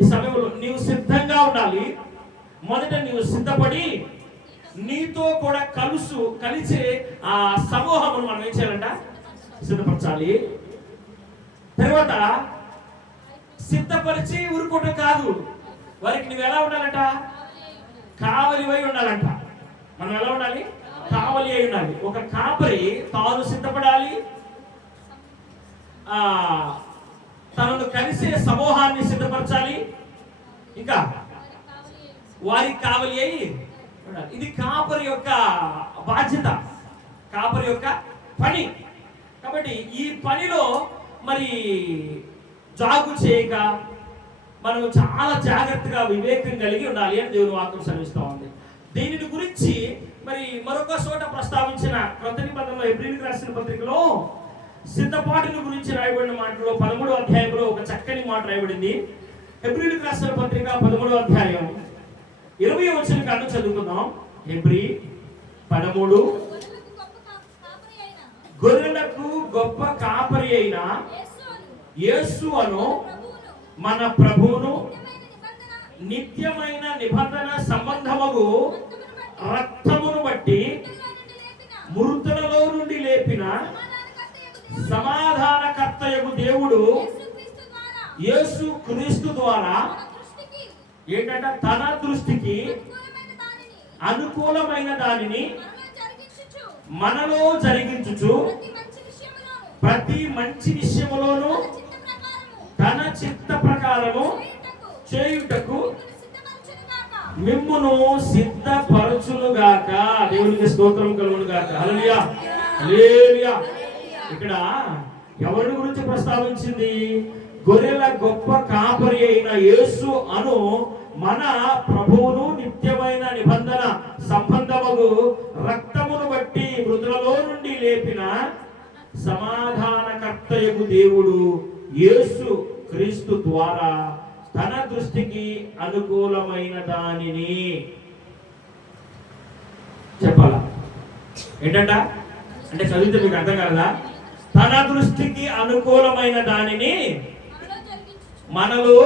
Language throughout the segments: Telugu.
ఈ సమయంలో నీవు సిద్ధంగా ఉండాలి. మొదట నీవు సిద్ధపడి నీతో కూడా కలిసి ఆ సమూహమును మనం ఏం చేయాలంట? సిద్ధపరచాలి. తర్వాత సిద్ధపరిచి ఊరుకోవటం కాదు, వారికి నువ్వు ఎలా ఉండాలంట? కావలివై ఉండాలంట. మనం ఎలా ఉండాలి? కావలి అయి ఉండాలి. ఒక కాపరి తాను సిద్ధపడాలి, తనను కలిసే సమూహాన్ని సిద్ధపరచాలి, ఇంకా వారికి కావలి అయి ఉండాలి. ఇది కాపరి యొక్క బాధ్యత, కాపరి యొక్క పని. కాబట్టి ఈ పనిలో మరి జాగు చేయక మనం చాలా జాగ్రత్తగా వివేకం కలిగి ఉండాలి అని దేవుని వాక్యం సెలవిస్తూ ఉంది. దీనిని గురించి మరి మరొక చోట ప్రస్తావించిన క్రొత్త నిబంధనలో హెబ్రీయులకు రాసిన పత్రికలో సిద్ధపాటుని గురించి రాయబడిన మాటలో 13వ అధ్యాయంలో ఒక చక్కని మాట రాయబడింది. హెబ్రీయులకు రాసిన పత్రిక 13వ అధ్యాయం 20వ వచనం కాదు చదువుకుందాం. హెబ్రీ 13, గొర్రెలకు గొప్ప కాపరి అయిన యేసు అను మన ప్రభువును నిత్యమైన నిబంధన సంబంధముగు రక్తమును బట్టి మృతులలో నుండి లేపిన సమాధానకర్తయగు దేవుడు యేసు క్రీస్తు ద్వారా ఏంటంటే తన దృష్టికి అనుకూలమైన దానిని మనలో జరిగించుచు ప్రతి మంచి విషయములోను తన చిత్త ప్రకారము చేయుటకు మిమ్మును సిద్ధపరచునుగాక. దేవునికి స్తోత్రం కలుగునుగాక. హల్లెలూయా, హల్లెలూయా. ఇక్కడ ఎవరి గురించి ప్రస్తావించింది? గొర్రెల గొప్ప కాపరి అయిన యేసు అను మన ప్రభువును నిత్యమైన నిబంధన సంబంధముగు రక్తమును బట్టి మృతులలో నుండి లేపిన సమాధానకర్తయగు దేవుడు యేసు క్రీస్తు ద్వారా తన దృష్టికి అనుకూలమైన దానిని చెప్పాలా? ఏంటంట అంటే చదివితే మీకు అర్థం కాదా? తన దృష్టికి అనుకూలమైన దానిని మనలో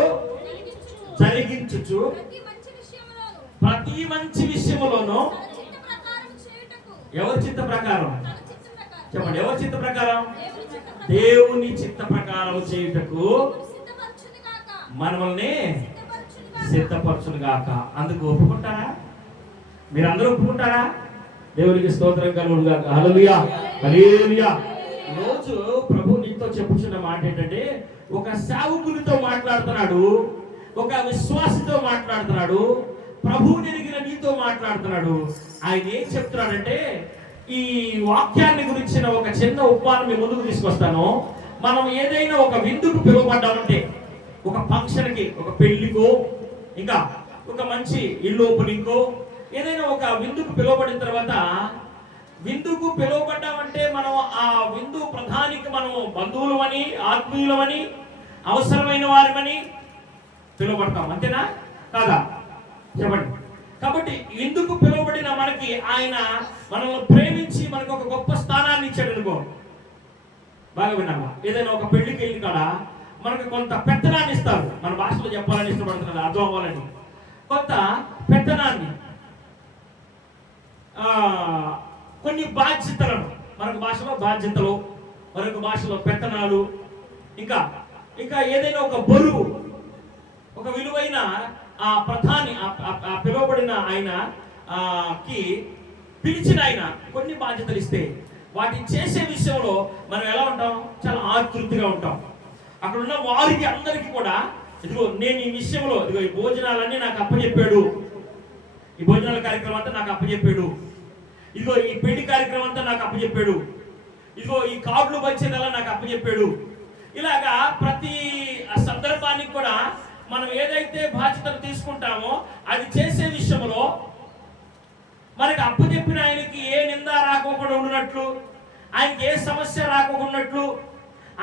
జరిగించుచు ప్రతి మంచి విషయములోను ఎవరి చిత్త ప్రకారం చెప్పండి, ఎవరి చిత్త ప్రకారం? దేవుని చిత్త ప్రకారం చేయుటకు మనల్ని సిద్ధపరచునుగాక. అందుకు ఒప్పుకుంటారా? మీరందరూ ఒప్పుకుంటారా? దేవునికి స్తోత్రం కలుగునుగాక. హల్లెలూయా, హల్లెలూయా. రోజు ప్రభు నీతో చెప్పుచున్న మాట ఏంటంటే, ఒక సేవకునితో మాట్లాడుతున్నాడు, ఒక విశ్వాసితో మాట్లాడుతున్నాడు, ప్రభువుని ఎరిగిన నీతో మాట్లాడుతున్నాడు. ఆయన ఏం చెప్తున్నాడంటే, ఈ వాక్యాన్ని గురించిన ఒక చిన్న ఉపమానం మీ ముందుకు తీసుకొస్తాను. మనం ఏదైనా ఒక విందుకు పిలువబడ్డామంటే, ఒక ఫంక్షన్కి, ఒక పెళ్లికో, ఇంకా ఒక మంచి ఇల్లు ఓపెనింగ్కో, ఏదైనా ఒక విందుకు పిలువబడిన తర్వాత, విందుకు పిలువబడ్డామంటే మనం ఆ విందు ప్రధానికి మనం బంధువులమని, ఆత్మీయులమని, అవసరమైన వారిమని పిలువబడతాం. అంతేనా కాదా? చెప్పండి. కాబట్టి ఎందుకు పిలువబడిన మనకి ఆయన మనల్ని ప్రేమించి మనకు ఒక గొప్ప స్థానాన్ని ఇచ్చాడు అనుకో. బాగా విన్నామా? ఏదైనా ఒక పెళ్లికి వెళ్ళి కాడ మనకు కొంత పెత్తనాన్ని ఇస్తారు. మన భాషలో చెప్పాలని ఇష్టపడుతున్నారు, అర్థం అవ్వాలని. కొంత పెత్తనాన్ని, కొన్ని బాధ్యతలను, మనకు భాషలో బాధ్యతలు, మరొక భాషలో పెత్తనాలు, ఇంకా ఇంకా ఏదైనా ఒక బరువు, ఒక విలువైన ఆ ప్రధాని, ఆ పిలువబడిన ఆయన కి పిలిచిన ఆయన కొన్ని బాధ్యతలు ఇస్తే వాటిని చేసే విషయంలో మనం ఎలా ఉంటాం? చాలా ఆతృతగా ఉంటాం. అక్కడ ఉన్న వారికి అందరికీ కూడా, ఇదిగో నేను ఈ విషయంలో, ఇదిగో ఈ భోజనాలన్నీ నాకు అప్పచెప్పాడు, ఈ భోజనాల కార్యక్రమం అంతా నాకు అప్పచెప్పాడు, ఇదిగో ఈ పెళ్లి కార్యక్రమం అంతా నాకు అప్పచెప్పాడు, ఇదిగో ఈ కార్డులు వచ్చేదల్లా నాకు అప్పచెప్పాడు. ఇలాగా ప్రతి సందర్భానికి కూడా మనం ఏదైతే బాధ్యతలు తీసుకుంటామో అది చేసే విషయంలో మనకి అప్పచెప్పిన ఆయనకి ఏ నింద రాకోకుండా ఉన్నట్లు, ఆయనకి ఏ సమస్య రాకోకున్నట్లు,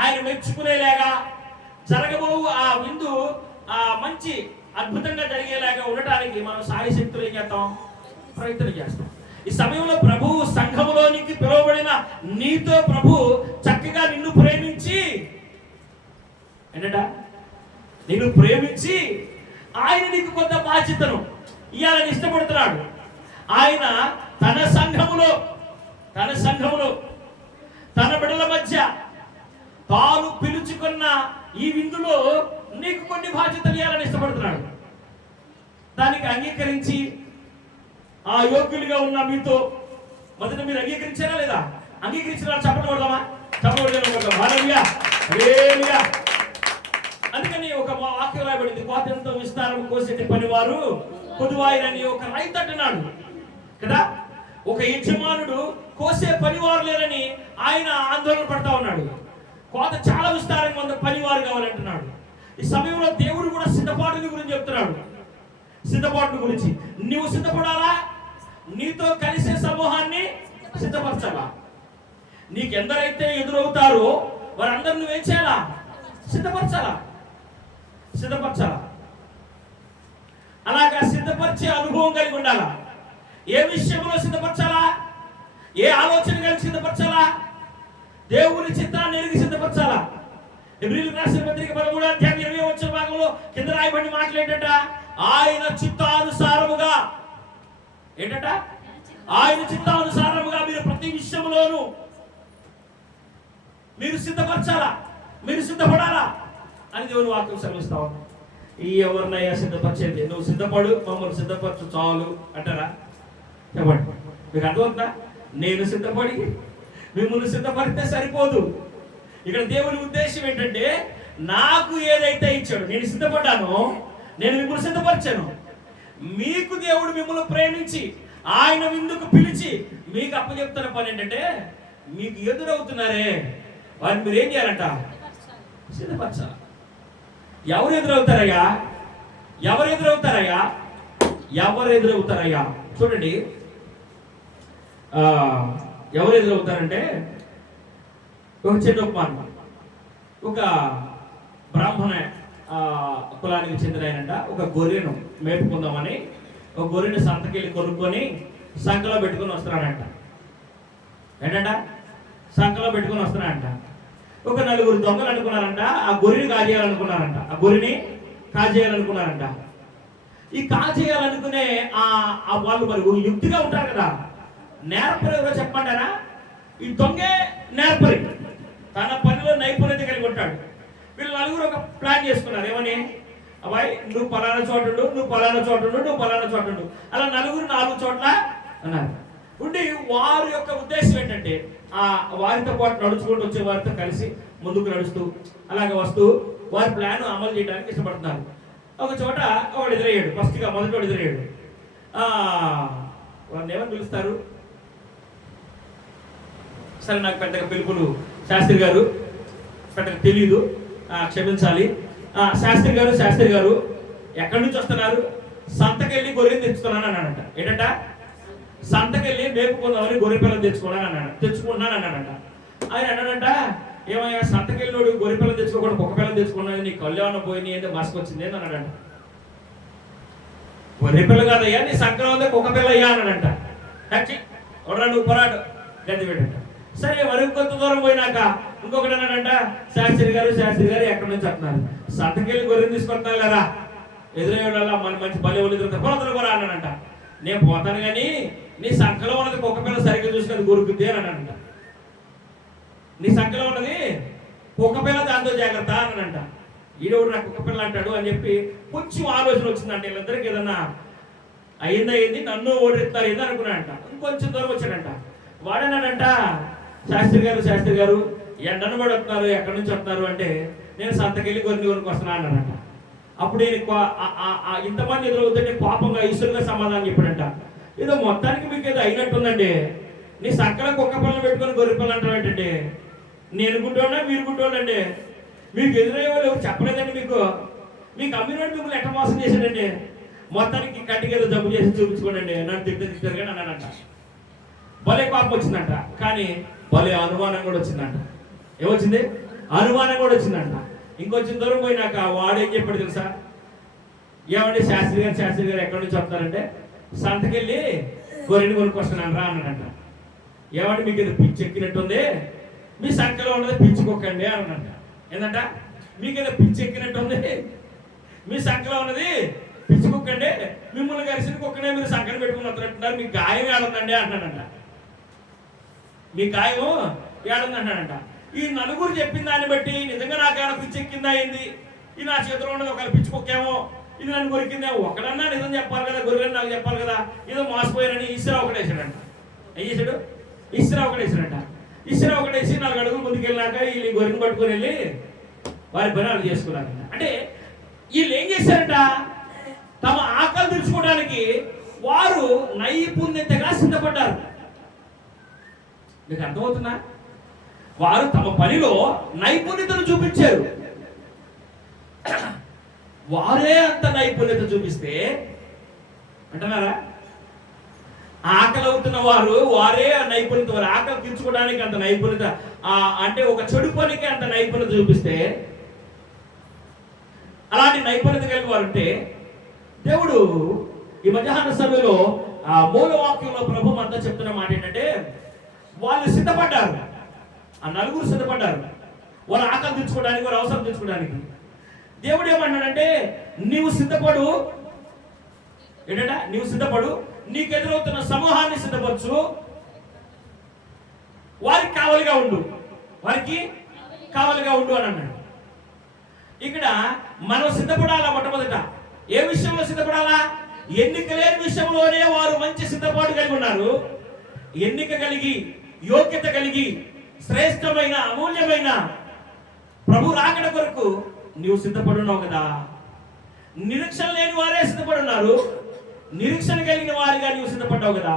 ఆయన మెచ్చుకునేలాగా జరగబో ఆ విందు మంచి అద్భుతంగా జరిగేలాగా ఉండటానికి మనం సాయశక్తులు ఏం చేస్తాం? ప్రయత్నం చేస్తాం. ఈ సమయంలో ప్రభు సంఘములోనికి పిలువబడిన నీతో ప్రభు చక్కగా నిన్ను ప్రేమించి, ఏంటంట, నిన్ను ప్రేమించి ఆయన నీకు కొంత బాధ్యతను ఇవ్వాలని ఇష్టపడుతున్నాడు. ఆయన తన సంఘములో తన బిడ్డల మధ్య తాను పిలుచుకున్న ఈ విందులో నీకు కొన్ని బాధ్యతలు ఇవ్వాలని ఇష్టపడుతున్నాడు. దానికి అంగీకరించి ఆ యోగ్యులుగా ఉన్న మీతో మొదట మీరు అంగీకరించారా లేదా? అంగీకరించిన చెప్పకూడదామా? చెప్పకూడదు. అందుకని ఒక వాక్యం రాయబడింది, కోతెంతో విస్తారం కోసేటి పనివారు పొదువాయినని ఒక రైతు అంటున్నాడు కదా. ఒక యజమానుడు కోసే పనివారు లేరని ఆయన ఆందోళన పడతా ఉన్నాడు. కోత చాలా విస్తారంగా ఉంది, పనివారు కావాలంటున్నాడు. ఈ సమయంలో దేవుడు కూడా సిద్ధపాటుని గురించి చెప్తున్నాడు. సిద్ధపాటుని గురించి నువ్వు సిద్ధపడాలా, నీతో కలిసే సమూహాన్ని సిద్ధపరచాలా. నీకెందరైతే ఎదురవుతారో వారందరూ నువ్వేం చేయాలా? సిద్ధపరచాలా. అలాగా సిద్ధపరిచే అనుభవం కలిగి ఉండాలా. ఏ విషయంలో సిద్ధపరచాలా? ఏ ఆలోచన కలిగి సిద్ధపరచాలా? దేవుని చిత్తాన్ని ఎరిగి సిద్ధపరచాలా. హెబ్రీయులకు రాసిన పత్రిక 13వ అధ్యాయం 20వ వచన భాగంలో కింద రాయబడిన మాటలు ఏంటంట? ఆయన చిత్తానుసారముగా ఏంటంట? ఆయన చిత్తానుసారముగా మీరు ప్రతి విషయంలోనూ మీరు సిద్ధపరచాలా, మీరు సిద్ధపడాలా అని దేవుని వాక్యం సెలవిస్తా ఉన్నాం. ఈ ఎవరినయ్యా సిద్ధపరిచేది? నువ్వు సిద్ధపడు, మమ్మల్ని సిద్ధపరచు చాలు అంటారా? చెప్పండి, మీకు అర్థమవుతుందా? నేను సిద్ధపడి మిమ్మల్ని సిద్ధపడితే సరిపోదు. ఇక్కడ దేవుని ఉద్దేశం ఏంటంటే, నాకు ఏదైతే ఇచ్చాడు, నేను సిద్ధపడ్డానో, నేను మిమ్మల్ని సిద్ధపరిచాను. మీకు దేవుడు మిమ్మల్ని ప్రేమించి ఆయన విందుకు పిలిచి మీకు అప్పచెప్తున్న పని ఏంటంటే, మీకు ఎదురవుతున్నారే వారిని మీరు ఏం చేయాలంట? సిద్ధపరచాలి. ఎవరు ఎదురవుతారయ్యా? చూడండి, ఎవరు ఎదురవుతారంటే, ఒక చిన్న ఉపమానం. ఒక బ్రాహ్మణ కులానికి చెందిన ఆయనంట ఒక గొర్రెను మేపుకుందామని ఒక గొర్రెని సంతకెళ్ళి కొనుక్కొని సంకలో పెట్టుకుని వస్తున్నాడంట. ఏంటంట? సంకలో పెట్టుకుని వస్తున్నాడంట. ఒక నలుగురు దొంగలు అనుకున్నారంట ఆ గొర్రెని కాజేయాలనుకున్నారంట. ఈ కాజేయాలనుకునే వాళ్ళు మరి యుక్తిగా ఉంటారు కదా. నేర్పరి ఎవరో చెప్పమంటారా? ఈ దొంగే నేర్పరి, తన పనిలో నైపుణ్యత కలిగి ఉంటాడు. వీళ్ళు నలుగురు ఒక ప్లాన్ చేసుకున్నారు. ఏమని? అబ్బాయి, నువ్వు పలానా చోటుండు, నువ్వు పలానా చోటుండు, అలా నలుగురు 4 చోట్ల అన్నారు. ఉండి వారి యొక్క ఉద్దేశం ఏంటంటే, వారితో పాటు నడుచుకుంటూ వచ్చే వారితో కలిసి ముందుకు నడుస్తూ అలాగే వస్తూ వారి ప్లాన్ అమలు చేయడానికి ఇష్టపడుతున్నారు. ఒక చోట వాడు ఎదురయ్యాడు. ఫస్ట్గా మొదటి వాడు ఎదురయ్యాడు. వాడిని ఏమని పిలుస్తారు? సరే, నాకు పెద్దగా పిలుపులు శాస్త్రి గారు పెద్దగా తెలియదు, క్షమించాలి. శాస్త్రి గారు ఎక్కడి నుంచి వస్తున్నారు? సంతకెళ్ళి గొర్రెని తెచ్చుకున్నాను అన్నాడంట. ఏంటంట? సంతకెళ్ళి మేపుకుందామని గొర్రె పిల్లలు తెచ్చుకుంటున్నాను అన్నాడంట. ఆయన అన్నాడంట, ఏమయ్యా సంతకెళ్ళినోడు గొర్రె పిల్లలు తెచ్చుకోకుండా కుక్క పిల్లలు తెచ్చుకున్నాడు, నీ కళ్ళు ఏమన్నా పోయినాయి, ఏంటో మసుకొచ్చింది అని అన్నాడంట. గొర్రె పిల్ల కాదయ్యా, నీ సంకలం ఉందే కుక్క పిల్ల అయ్యా అన్నాడంట. నువ్వు పొరాడు గడ్డి పెట్టంట. సరే, మరి కొంత దూరం పోయినాక ఇంకొకటి అన్నాడంట, శాస్త్రి గారు ఎక్కడి నుంచి వస్తున్నారు? సంతకెళ్ళి గొర్రెని తీసుకొస్తున్నారు కదా, ఎదురయ్యేవాళ్ళ మన మంచి బలి వాళ్ళు పొలతలు కూడా అన్నాడంట. నేను పోతాను కానీ నీ సంఖలో ఉన్నది కుక్క పిల్ల సరిగ్గా చూసుకొని గొరుకుద్ది అని అన్నాడంట. నీ సంఖలో ఉన్నది కుక్క పిల్ల, దాంతో జాగ్రత్త అన్నాడంట. ఈడోడు నాకు కుక్క పిల్ల అంటాడు అని చెప్పి కొంచెం ఆలోచన వచ్చిందంట. వీళ్ళందరికీ ఏదన్నా అయింది, నన్ను ఓడిస్తారు ఏదో అనుకున్నాడంట. ఇంకొంచెం దూరం వచ్చాడంట. వాడన్నాడంట, శాస్త్రి గారు ఎండను కూడా వస్తున్నారు, ఎక్కడి నుంచి వస్తున్నారు అంటే, నేను సంతకెళ్ళి గొర్రెని కొనుక్కొస్తున్నా అన్నాడంట. అప్పుడు నేను ఇంతమంది ఎదురవుతుంటే కోపంగా ఇసురుగా సమాధానం చెప్పాడంట. ఏదో మొత్తానికి మీకు ఏదో అయినట్టుందండి, నీ సంకల కుక్క పిల్లలు పెట్టుకొని గొర్రె పిల్లలు అంటారు ఏంటంటే, నేను గుడ్డోడా మీరు గుడ్డోడండి, మీకు ఎదురయ్యే వాళ్ళు ఎవరు చెప్పలేదండి, మీకు అమ్మినోడు మిమ్మల్ని ఎట్ట మోసం చేశాడండి, మొత్తానికి కంటికి ఏదో జబ్బు చేసి చూపించుకోండి, నన్ను తిట్టారు కానీ అన్నాడంట. భలే కోపం వచ్చిందంట. కానీ భలే అనుమానం కూడా వచ్చిందంట. ఏమొచ్చింది? అనుమానం కూడా వచ్చిందంట. ఇంకొంచెం దూరం పోయినాక వాడేం చెప్పాడు తెలుసా? ఏమండి శాస్త్రి గారు ఎక్కడి నుంచి వస్తారంటే, సంతకెళ్ళి గొర్రెని కొనుక్కొస్తున్నాను రా అన్నాడంట. ఏమంటే మీకు ఏదో పిచ్చి ఎక్కినట్టుంది, మీ సంఖ్యలో ఉన్నది పిచ్చుకోకండి అన్నాడంట. ఏంటంట? మీకు ఏదో పిచ్చి ఎక్కినట్టుంది, మీ సంఖ్యలో ఉన్నది పిచ్చి కుక్క అండి, మిమ్మల్ని కలిసిన కుక్కనే మీరు సంఖ్యను పెట్టుకుని వస్తున్నట్టున్నారు, మీ గాయం ఏడుందండి అంటున్నాడంట. మీ గాయం ఏడుంది అంటాడంట. ఈ నలుగురు చెప్పిన దాన్ని బట్టి నిజంగా నాకేమైనా పిచ్చి ఎక్కిందా అయింది, ఈ నా చేతిలో ఉన్నది ఒక పిచ్చి కుక్కేమో, ఇది నన్ను కొరికిందేమో, ఒకడన్నా నిజం చెప్పాలి కదా, గొర్రెని నాకు చెప్పాలి కదా, ఏదో మోసపోయానని ఈశ్వర ఒకటేసాడంట. ఏం చేశాడు? ఈశ్వర ఒకటేసాడంట. ఈశ్వర ఒకటేసి 4 అడుగులు ముందుకెళ్ళినాక వీళ్ళు గొర్రెని పట్టుకొని వెళ్ళి వారి పని వాళ్ళు చేసుకున్నారంట. అంటే వీళ్ళు ఏం చేశారంట? తమ ఆకలి తీర్చుకోవడానికి వారు నైపుణ్యతగా సిద్ధపడ్డారు. మీకు అర్థమవుతుందా? వారు తమ పనిలో నైపుణ్యతను చూపించారు. వారే అంత నైపుణ్యత చూపిస్తే అంటున్నారా, ఆకలి అవుతున్న వారు వారే నైపుణ్యత, వారు ఆకలి తీర్చుకోవడానికి అంత నైపుణ్యత, అంటే ఒక చెడు పనికి అంత నైపుణ్యత చూపిస్తే, అలాంటి నైపుణ్యత కలిగి వారు ఉంటే, దేవుడు ఈ మధ్యాహ్న సమయంలో మూలవాక్యంలో ప్రభు అంతా చెప్తున్న మాట ఏంటంటే, వాళ్ళు సిద్ధపడ్డారు. ఆ నలుగురు సిద్ధపడ్డారు వాళ్ళ ఆకలి తీర్చుకోవడానికి, వారి అవసరం తీర్చుకోవడానికి. దేవుడు ఏమన్నాడంటే, నీవు సిద్ధపడు. ఏంటంట? నీవు సిద్ధపడు, నీకు ఎదురవుతున్న సమూహాన్ని సిద్ధపరచు, వారికి కావలిగా ఉండు, వారికి కావలిగా ఉండు అని అన్నాడు. ఇక్కడ మనం సిద్ధపడాలా. మొట్టమొదట ఏ విషయంలో సిద్ధపడాలా? ఎన్నిక లేని విషయంలోనే వారు మంచి సిద్ధపాటు కలిగి ఉన్నారు. ఎన్నిక కలిగి, యోగ్యత కలిగి, శ్రేష్టమైన అమూల్యమైన ప్రభు రాకడ కొరకు నీవు సిద్ధపడున్నావు కదా. నిరీక్షణ లేని వారే సిద్ధపడున్నారు, నిరీక్షణ కలిగిన వారిగా నీవు సిద్ధపడ్డావు కదా.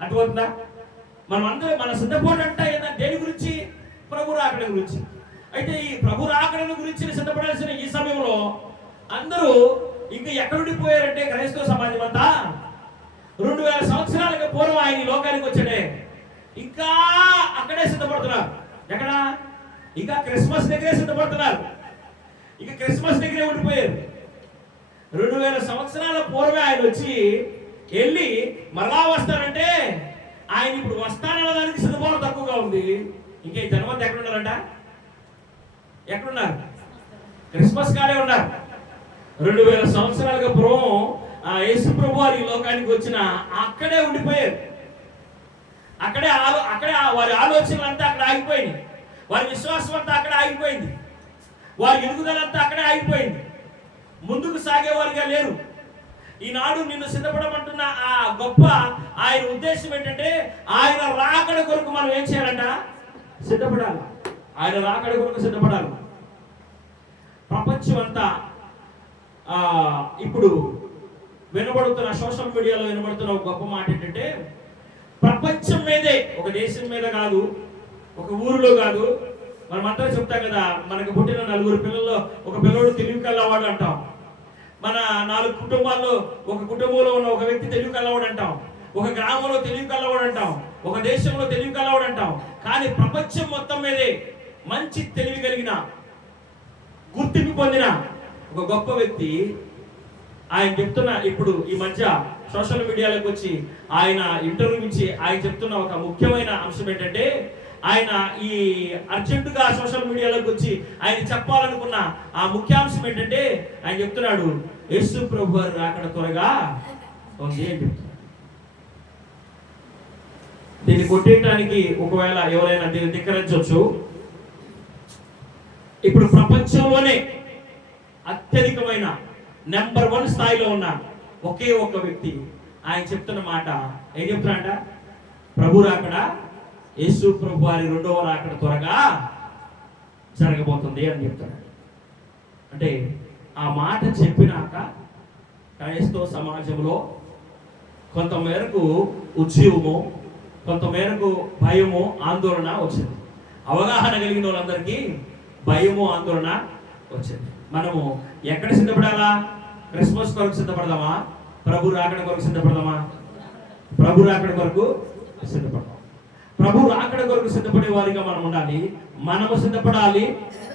అర్థమవుతుందా? మనం అందరూ మన సిద్ధపాటు అంటే దేని గురించి? ప్రభు రాకడ గురించి. అయితే ఈ ప్రభు రాకడను గురించి సిద్ధపడాల్సిన ఈ సమయంలో అందరూ ఇంకా ఎక్కడుండిపోయారంటే, క్రైస్తవ సమాజం అంతా 2000 సంవత్సరాలకు పూర్వం ఆయన ఈ లోకానికి వచ్చాడే, ఇంకా అక్కడే సిద్ధపడుతున్నారు. ఎక్కడ? ఇంకా క్రిస్మస్ దగ్గరే సిద్ధపడుతున్నారు. ఇక క్రిస్మస్ దగ్గరే ఉండిపోయారు. 2000 సంవత్సరాల పూర్వమే ఆయన వచ్చి వెళ్ళి మరలా వస్తారంటే, ఆయన ఇప్పుడు వస్తానన్న దానికి సిద్ధపాటు తక్కువగా ఉంది. ఇంకా ఈ జనమంతా ఎక్కడున్నారంట? ఎక్కడున్నారు? క్రిస్మస్ కాడే ఉన్నారు. 2000 సంవత్సరాలుగా పూర్వం యేసు ప్రభు వారి లోకానికి వచ్చిన అక్కడే ఉండిపోయారు. అక్కడే వారి ఆలోచనలు అంతా అక్కడ ఆగిపోయింది, వారి విశ్వాసం అంతా అక్కడ ఆగిపోయింది, వారి ఎదుగుదలంతా అక్కడే ఆగిపోయింది. ముందుకు సాగేవారిగా లేరు. ఈనాడు నిన్ను సిద్ధపడమంటున్న ఆ గొప్ప ఆయన ఉద్దేశం ఏంటంటే, ఆయన రాకడ కొరకు మనం ఏం చేయాలంట? సిద్ధపడాలి. ఆయన రాకడ కొరకు సిద్ధపడాలి. ప్రపంచం అంతా ఇప్పుడు వినబడుతున్న, సోషల్ మీడియాలో వినబడుతున్న ఒక గొప్ప మాట ఏంటంటే, ప్రపంచం మీదే, ఒక దేశం మీద కాదు, ఒక ఊరిలో కాదు. మనం అంతా చెప్తాం కదా, మనకు పుట్టిన 4 పిల్లల్లో ఒక పిల్లడు తెలివి కల్లవాడు అంటాం. మన 4 కుటుంబాల్లో ఒక కుటుంబంలో ఉన్న ఒక వ్యక్తి తెలివి కల్లవాడు అంటాం. ఒక గ్రామంలో తెలివి కల్లవాడు అంటాం. ఒక దేశంలో తెలివి కల్లవాడు అంటాం. కానీ ప్రపంచం మొత్తం మీదే మంచి తెలివి కలిగిన, గుర్తింపు పొందిన ఒక గొప్ప వ్యక్తి ఆయన చెప్తున్న, ఇప్పుడు ఈ మధ్య సోషల్ మీడియాలోకి వచ్చి ఆయన ఇంటర్వ్యూ ఇచ్చి ఆయన చెప్తున్న ఒక ముఖ్యమైన అంశం ఏంటంటే, ఆయన ఈ అర్జెంటుగా సోషల్ మీడియాలోకి వచ్చి ఆయన చెప్పాలనుకున్న ఆ ముఖ్యాంశం ఏంటంటే, ఆయన చెప్తున్నాడు, యేసు ప్రభు వారు రాకడ త్వరగా ఉంది అని చెప్తున్నాడు. దీన్ని కొట్టేయడానికి ఒకవేళ ఎవరైనా దీన్ని ధిక్కరించవచ్చు. ఇప్పుడు ప్రపంచంలోనే అత్యధికమైన నెంబర్ 1 స్థాయిలో ఉన్న ఒకే ఒక వ్యక్తి ఆయన చెప్తున్న మాట ఏం చెప్తున్నాడంట? ప్రభు రాకడ, యేసు ప్రభు వారి 2వ రాకడ త్వరగా జరగబోతుంది అని చెప్తున్నాడు. అంటే ఆ మాట చెప్పినాక క్రైస్తవ సమాజంలో కొంత మేరకు ఉద్యమము, కొంత మేరకు భయము, ఆందోళన వచ్చింది. అవగాహన కలిగిన వాళ్ళందరికీ భయము, ఆందోళన వచ్చింది. మనము ఎక్కడ సిద్ధపడాలా? క్రిస్మస్ కొరకు సిద్ధపడదామా? ప్రభు రాకడ కొరకు సిద్ధపడదామా? ప్రభు రాకడ కొరకు సిద్ధపడదాం. ప్రభు రాకడ కొరకు సిద్ధపడే వారిగా మనం ఉండాలి. మనము సిద్ధపడాలి.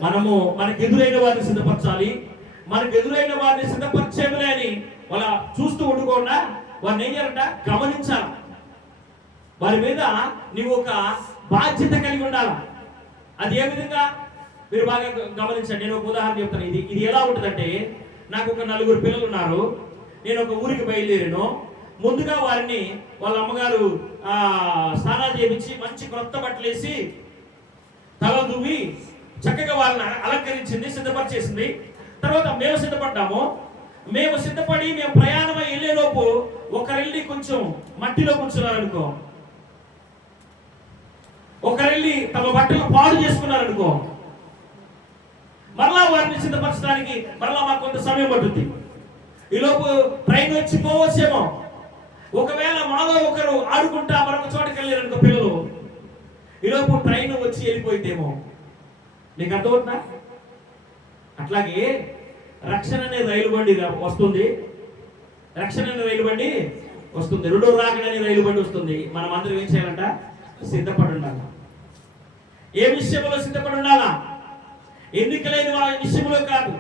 మనకు ఎదురైన వారిని సిద్ధపరచాలి. మనకు ఎదురైన వారిని సిద్ధపరిచేమలే అని వాళ్ళ చూస్తూ ఉండుకోకుండా వారిని ఏం చేయాలంట? గమనించాలి. వారి మీద నీవు ఒక బాధ్యత కలిగి ఉండాలి. అది ఏ విధంగా? మీరు బాగా గమనించండి. నేను ఒక ఉదాహరణ చెప్తాను. ఇది ఎలా ఉంటుందంటే, నాకు ఒక 4 పిల్లలు ఉన్నారు. నేను ఒక ఊరికి బయలుదేరాను. ముందుగా వారిని వాళ్ళ అమ్మగారు స్నానాలు చేయించి మంచి కొత్త బట్టలు వేసి తల దువ్వి చక్కగా వాళ్ళని అలంకరించింది, సిద్ధపరిచేసింది. తర్వాత మేము సిద్ధపడ్డాము. మేము సిద్ధపడి మేము ప్రయాణమై వెళ్ళేలోపు ఒకరెళ్ళి కొంచెం మట్టిలో కూర్చున్నారనుకో, ఒకరెళ్ళి తమ బట్టలు పాడు చేసుకున్నారనుకో, మరలా వారిని సిద్ధపరచడానికి మరలా మాకు కొంత సమయం పడుతుంది. ఈలోపు ట్రైన్ వచ్చి పోవచ్చేమో. ఒకవేళ మాలో ఒకరు ఆడుకుంటా మరొక చోటకి వెళ్ళారనుకో పిల్లలు, ఈలోపు ట్రైన్ వచ్చి వెళ్ళిపోయిందేమో. నీకు అర్థమవుతుందా? అట్లాగే రక్షణ అనే రైలు బండి వస్తుంది, రక్షణ అనే రైలు బండి వస్తుంది, రెండో రాకడనే రైలు బండి వస్తుంది. మనం అందరం ఏం చేయాలంట? సిద్ధపడి ఉండాలి. ఏ విషయంలో సిద్ధపడి ఉండాలా? ఎన్నిక లేని విషయంలో కాదు,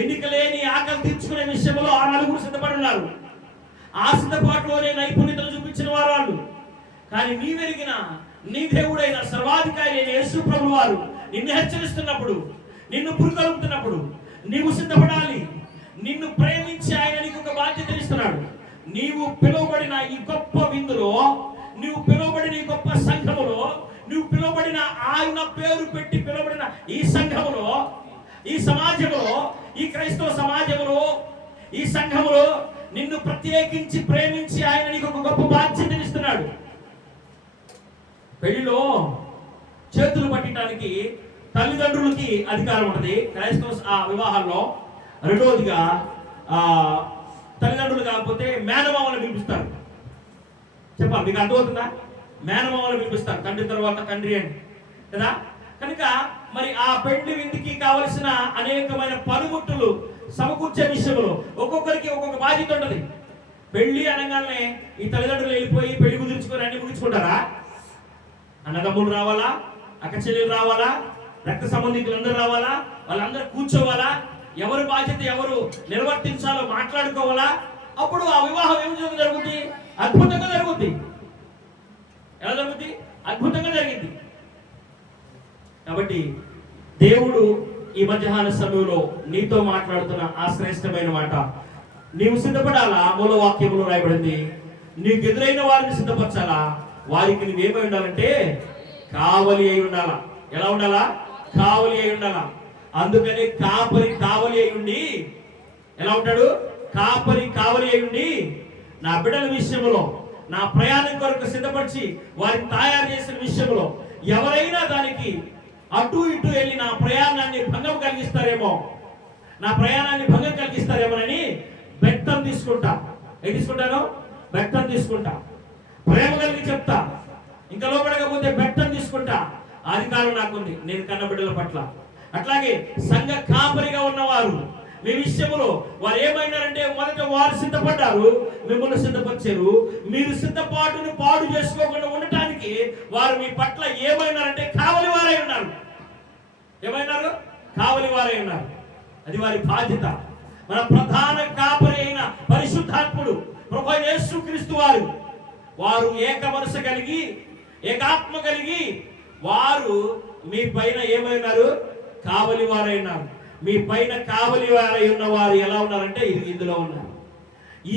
ఎన్నిక లేని ఆకలి తీర్చుకునే విషయంలో ఆ 4 సిద్ధపడి ఉన్నారు. ఆ సిద్ధపాటులోనే నైపుణ్యతలు చూపించిన వారు వాళ్ళు. కానీ నీవెరిగిన నీ దేవుడైన సర్వాధికారి అయిన యేసు ప్రభువు వారు నిన్ను హెచ్చరిస్తున్నప్పుడు, నిన్ను పురుగొల్పుతున్నప్పుడు నీవు సిద్ధపడాలి. నిన్ను ప్రేమించి ఆయన నీకు ఒక బాధ్యత ఇస్తున్నాడు. నీవు పిలువబడిన ఈ గొప్ప విందులో, నీవు పిలువబడిన ఈ గొప్ప సంఘములో, నువ్వు పిలువబడిన ఆయన పేరు పెట్టి పిలువబడిన ఈ సంఘములో, ఈ సమాజంలో, ఈ క్రైస్తవ సమాజంలో, ఈ సంఘములో నిన్ను ప్రత్యేకించి ప్రేమించి ఆయన నీకు ఒక గొప్ప బాధ్యతను ఇస్తున్నాడు. పెళ్లిలో చేతులు పట్టడానికి తల్లిదండ్రులకి అధికారం ఉంటుంది క్రైస్తవ వివాహాల్లో. రెండవదిగా తల్లిదండ్రులు కాకపోతే మేనమామని పిలిపిస్తారు. చెప్పాలి, మీకు అర్థమవుతుందా? మేనమామని పిలిపిస్తారు, తండ్రి తర్వాత తండ్రి అని కదా. కనుక మరి ఆ పెళ్లి విందుకి కావలసిన అనేకమైన పనిముట్లు సమకూర్చే విషయంలో ఒక్కొక్కరికి ఒక్కొక్క బాధ్యత ఉంటుంది. పెళ్లి అనగానే ఈ తల్లిదండ్రులు వెళ్ళిపోయి పెళ్లి కుదుర్చుకొని అన్ని ముగించుకుంటారా? అన్నదమ్ములు రావాలా, అక్క చెల్లెలు రావాలా, రక్త సంబంధికులు అందరూ రావాలా, వాళ్ళందరూ కూర్చోవాలా, ఎవరు బాధ్యత ఎవరు నిర్వర్తించాలో మాట్లాడుకోవాలా. అప్పుడు ఆ వివాహం ఏం జరుగుతుంది? అద్భుతంగా జరుగుద్ది. ఎలా జరుగుద్ది? అద్భుతంగా జరిగింది. కాబట్టి దేవుడు ఈ మధ్యాహ్న సమయంలో నీతో మాట్లాడుతున్న ఆ శ్రేష్టమైన మాట, నీవు సిద్ధపడాలా. మూలవాక్యములో రాయబడింది, నీకు ఎదురైన వారిని సిద్ధపరచాలా. వారికి నువ్వేమై ఉండాలంటే కావలి అయి ఉండాలా. ఎలా ఉండాలా? కావలి అయి ఉండాలా. అందుకని కావలి అయి ఉండి, ఎలా ఉంటాడు? కావలి అయి ఉండి నా బిడ్డల విషయంలో, నా ప్రయాణం కొరకు సిద్ధపరిచి వారిని తయారు చేసిన విషయంలో ఎవరైనా దానికి అటు ఇటు వెళ్ళి నా ప్రయాణాన్ని భంగం కలిగిస్తారేమో, నా ప్రయాణాన్ని భంగం కలిగిస్తారేమోనని బెత్తం తీసుకుంటా. ఏం తీసుకుంటాను? బెత్తం తీసుకుంటా. ప్రేమ కలిగి చెప్తా. ఇంకా లోపడకపోతే బెత్తం తీసుకుంటా. అధికారం నాకుంది నేను కన్న బిడ్డల పట్ల. అట్లాగే సంఘ కాపరిగా ఉన్నవారు మీ విషయంలో వారు ఏమైనారంటే, మొదట వారు సిద్ధపడ్డారు, మిమ్మల్ని సిద్ధపరిచారు. మీరు సిద్ధపాటును పాడు చేసుకోకుండా ఉండటానికి వారు మీ పట్ల ఏమైనారంటే కావలి వారై ఉన్నారు. ఏమైనారు? కావలి వారై ఉన్నారు. అది వారి బాధ్యత. మన ప్రధాన కాపరి అయిన పరిశుద్ధాత్ముడు ప్రభువైన యేసుక్రీస్తు వారు ఏక మనసు కలిగి, ఏకాత్మ కలిగి వారు మీ పైన ఏమైనారు? కావలి వారై ఉన్నారు. మీ పైన కావలి వారై ఉన్న వారు ఎలా ఉన్నారంటే ఇందులో ఉన్నారు.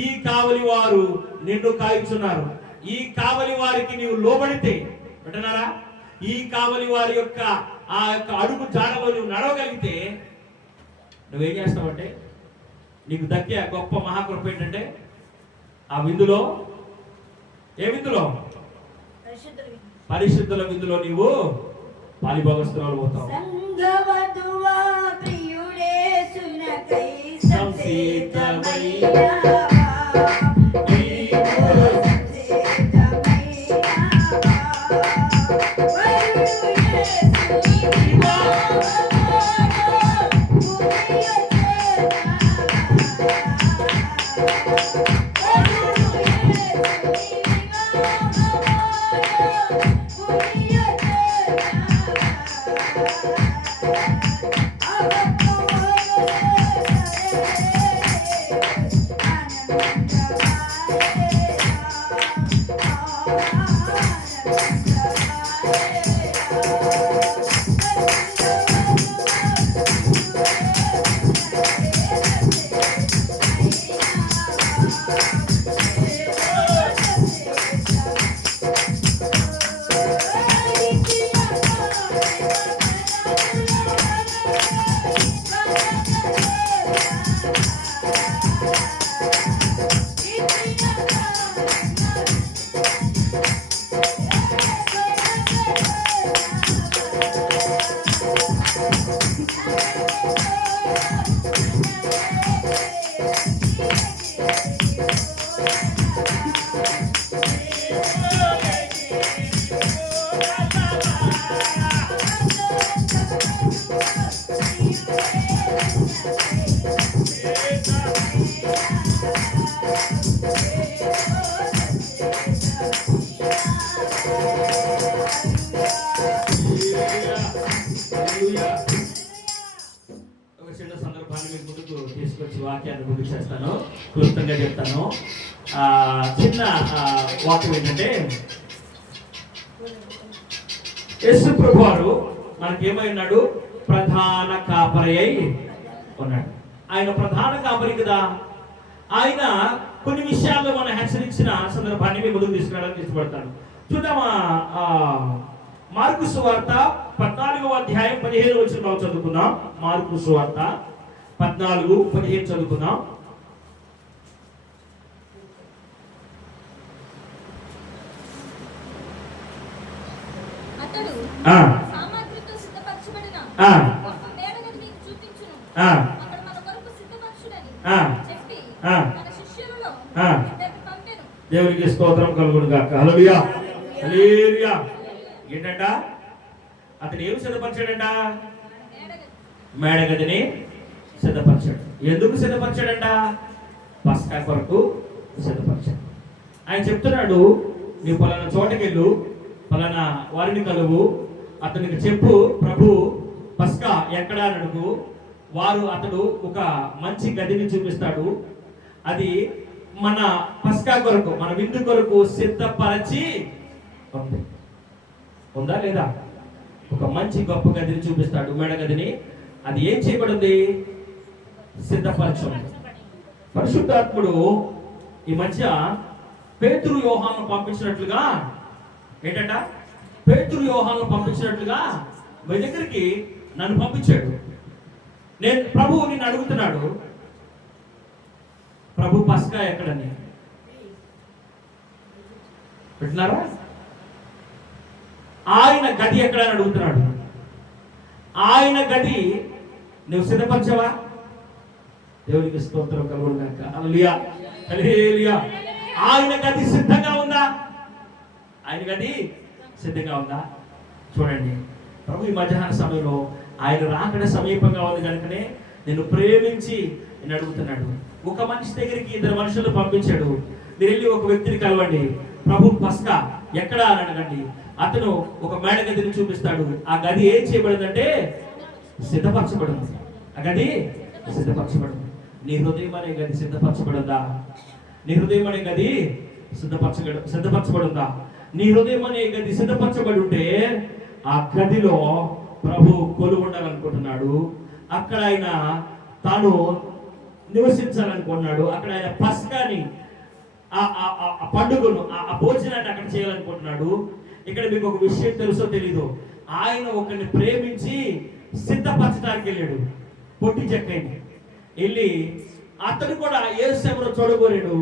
ఈ కావలి వారు నిన్ను కాయిచున్నారు. ఈ కావలి వారికి నీవు లోబడితే, వింటున్నారా? ఈ కావలి వారి యొక్క ఆ యొక్క అడుగు జాడలో నువ్వు నడవగలిగితే నువ్వేం చేస్తావంటే, నీకు దక్కే గొప్ప మహాకృప ఏంటంటే ఆ విందులో, ఏ విందులో? పరిశుద్ధుల విందులో నీవు పాలిభాగస్తురాలు అవుతావు. చిన్న సందర్భాన్ని మీ ముందుకు తీసుకొచ్చి వాక్యాన్ని ముందుకు చేస్తాను, క్లుప్తంగా చెప్తాను. చిన్న వాక్యం ఏంటంటే, యేసు ప్రభు వారు మనకేమై ఉన్నాడు? ప్రధాన కాపరి అయి ఉన్నాడు. ఆయన ప్రధాన కాపరి కదా. ఆయన కొన్ని విషయాల్లో మనం హెచ్చరించిన సందర్భాన్ని మీ ముందుకు తీసుకురావడానికి ఇష్టపడతాను. చూద్దామా? మార్కు సువార్త 14వ అధ్యాయం 15వ వచనం చదువుకుందాం. మార్కు సువార్త 14:15 చదువుకుందాం. అతడు సామగ్రితో సిద్ధపరచబడిన గొప్ప మేడగదిని చూపించును. అక్కడ మన కొరకు సిద్ధపరచుడని చెప్పి తన శిష్యులలో ఇద్దరిని పంపెను. దేవునికి స్తోత్రం కలుగును గాక. హల్లెలూయా, హల్లెలూయా. ఏంటంట? అతను ఏమి సిద్ధపరిచాడంట? మేడగదిని సిద్ధపరిచాడు. ఎందుకు సిద్ధపరిచాడంట? పస్కా కొరకు సిద్ధపరిచాడు. ఆయన చెప్తున్నాడు, నీ పలానా చోటకెళ్ళు, పలానా వారిని కలువు, అతనికి చెప్పు, ప్రభు పస్కా ఎక్కడా అని అడుగు. అతడు ఒక మంచి గదిని చూపిస్తాడు. అది మన పస్కా కొరకు, మన విందు కొరకు సిద్ధపరచి ఉంది. ఉందా లేదా? ఒక మంచి గొప్ప గదిని చూపిస్తాడు, మేడ గదిని. అది ఏం చేయబడింది? సిద్ధపరచండి. పరిశుద్ధాత్ముడు ఈ మధ్య పేతురు యోహాను పంపించినట్లుగా, ఏంటంట? పేతురు యోహాను పంపించినట్లుగా మీ దగ్గరికి నన్ను పంపించాడు. ప్రభువు నిన్ను అడుగుతున్నాడు, ప్రభు పస్కా ఎక్కడని పెట్టినారా? ఆయన గది ఎక్కడ అని అడుగుతున్నాడు. ఆయన గది నువ్వు సిద్ధపరచవా? దేవునికి స్తోత్రం కలుగును గాక. హల్లెలూయా, హల్లెలూయా. ఆయన గది సిద్ధంగా ఉందా? ఆయన గది సిద్ధంగా ఉందా? చూడండి, ప్రభు ఈ మధ్యాహ్న సమయంలో ఆయన రాకడ సమీపంగా ఉంది కనుకనే నేను ప్రేమించి నేను అడుగుతున్నాడు. ఒక మనిషి దగ్గరికి ఇద్దరు మనుషులు పంపించాడు. మీరు వెళ్ళి ఒక వ్యక్తిని కలవండి, ప్రభు పస్కా ఎక్కడ అని అడగండి. అతను ఒక మేడ గదిని చూపిస్తాడు. ఆ గది ఏం చేయబడిందంటే సిద్ధపరచబడింది. ఆ గది సిద్ధపరచబడింది. నీ హృదయం అనే గది సిద్ధపరచబడిందా? నీ హృదయం అనే గది సిద్ధపరచబడిందా? నీ హృదయం అనే గది సిద్ధపరచబడి ఉంటే ఆ గదిలో ప్రభు కొలువు ఉండాలనుకుంటున్నాడు. అక్కడ ఆయన తాను నివసించాలనుకుంటున్నాడు. అక్కడ ఆయన పస్కాని, ఆ పండుగను, ఆ భోజనాన్ని అక్కడ చేయాలనుకుంటున్నాడు. ఇక్కడ మీకు ఒక విషయం తెలుసో తెలీదు, ఆయన ఒకరిని ప్రేమించి సిద్ధపరచడానికి వెళ్ళాడు. పొట్టి జక్కయ్యని వెళ్ళి అతను కూడా యేసుని చూడబోయాడు.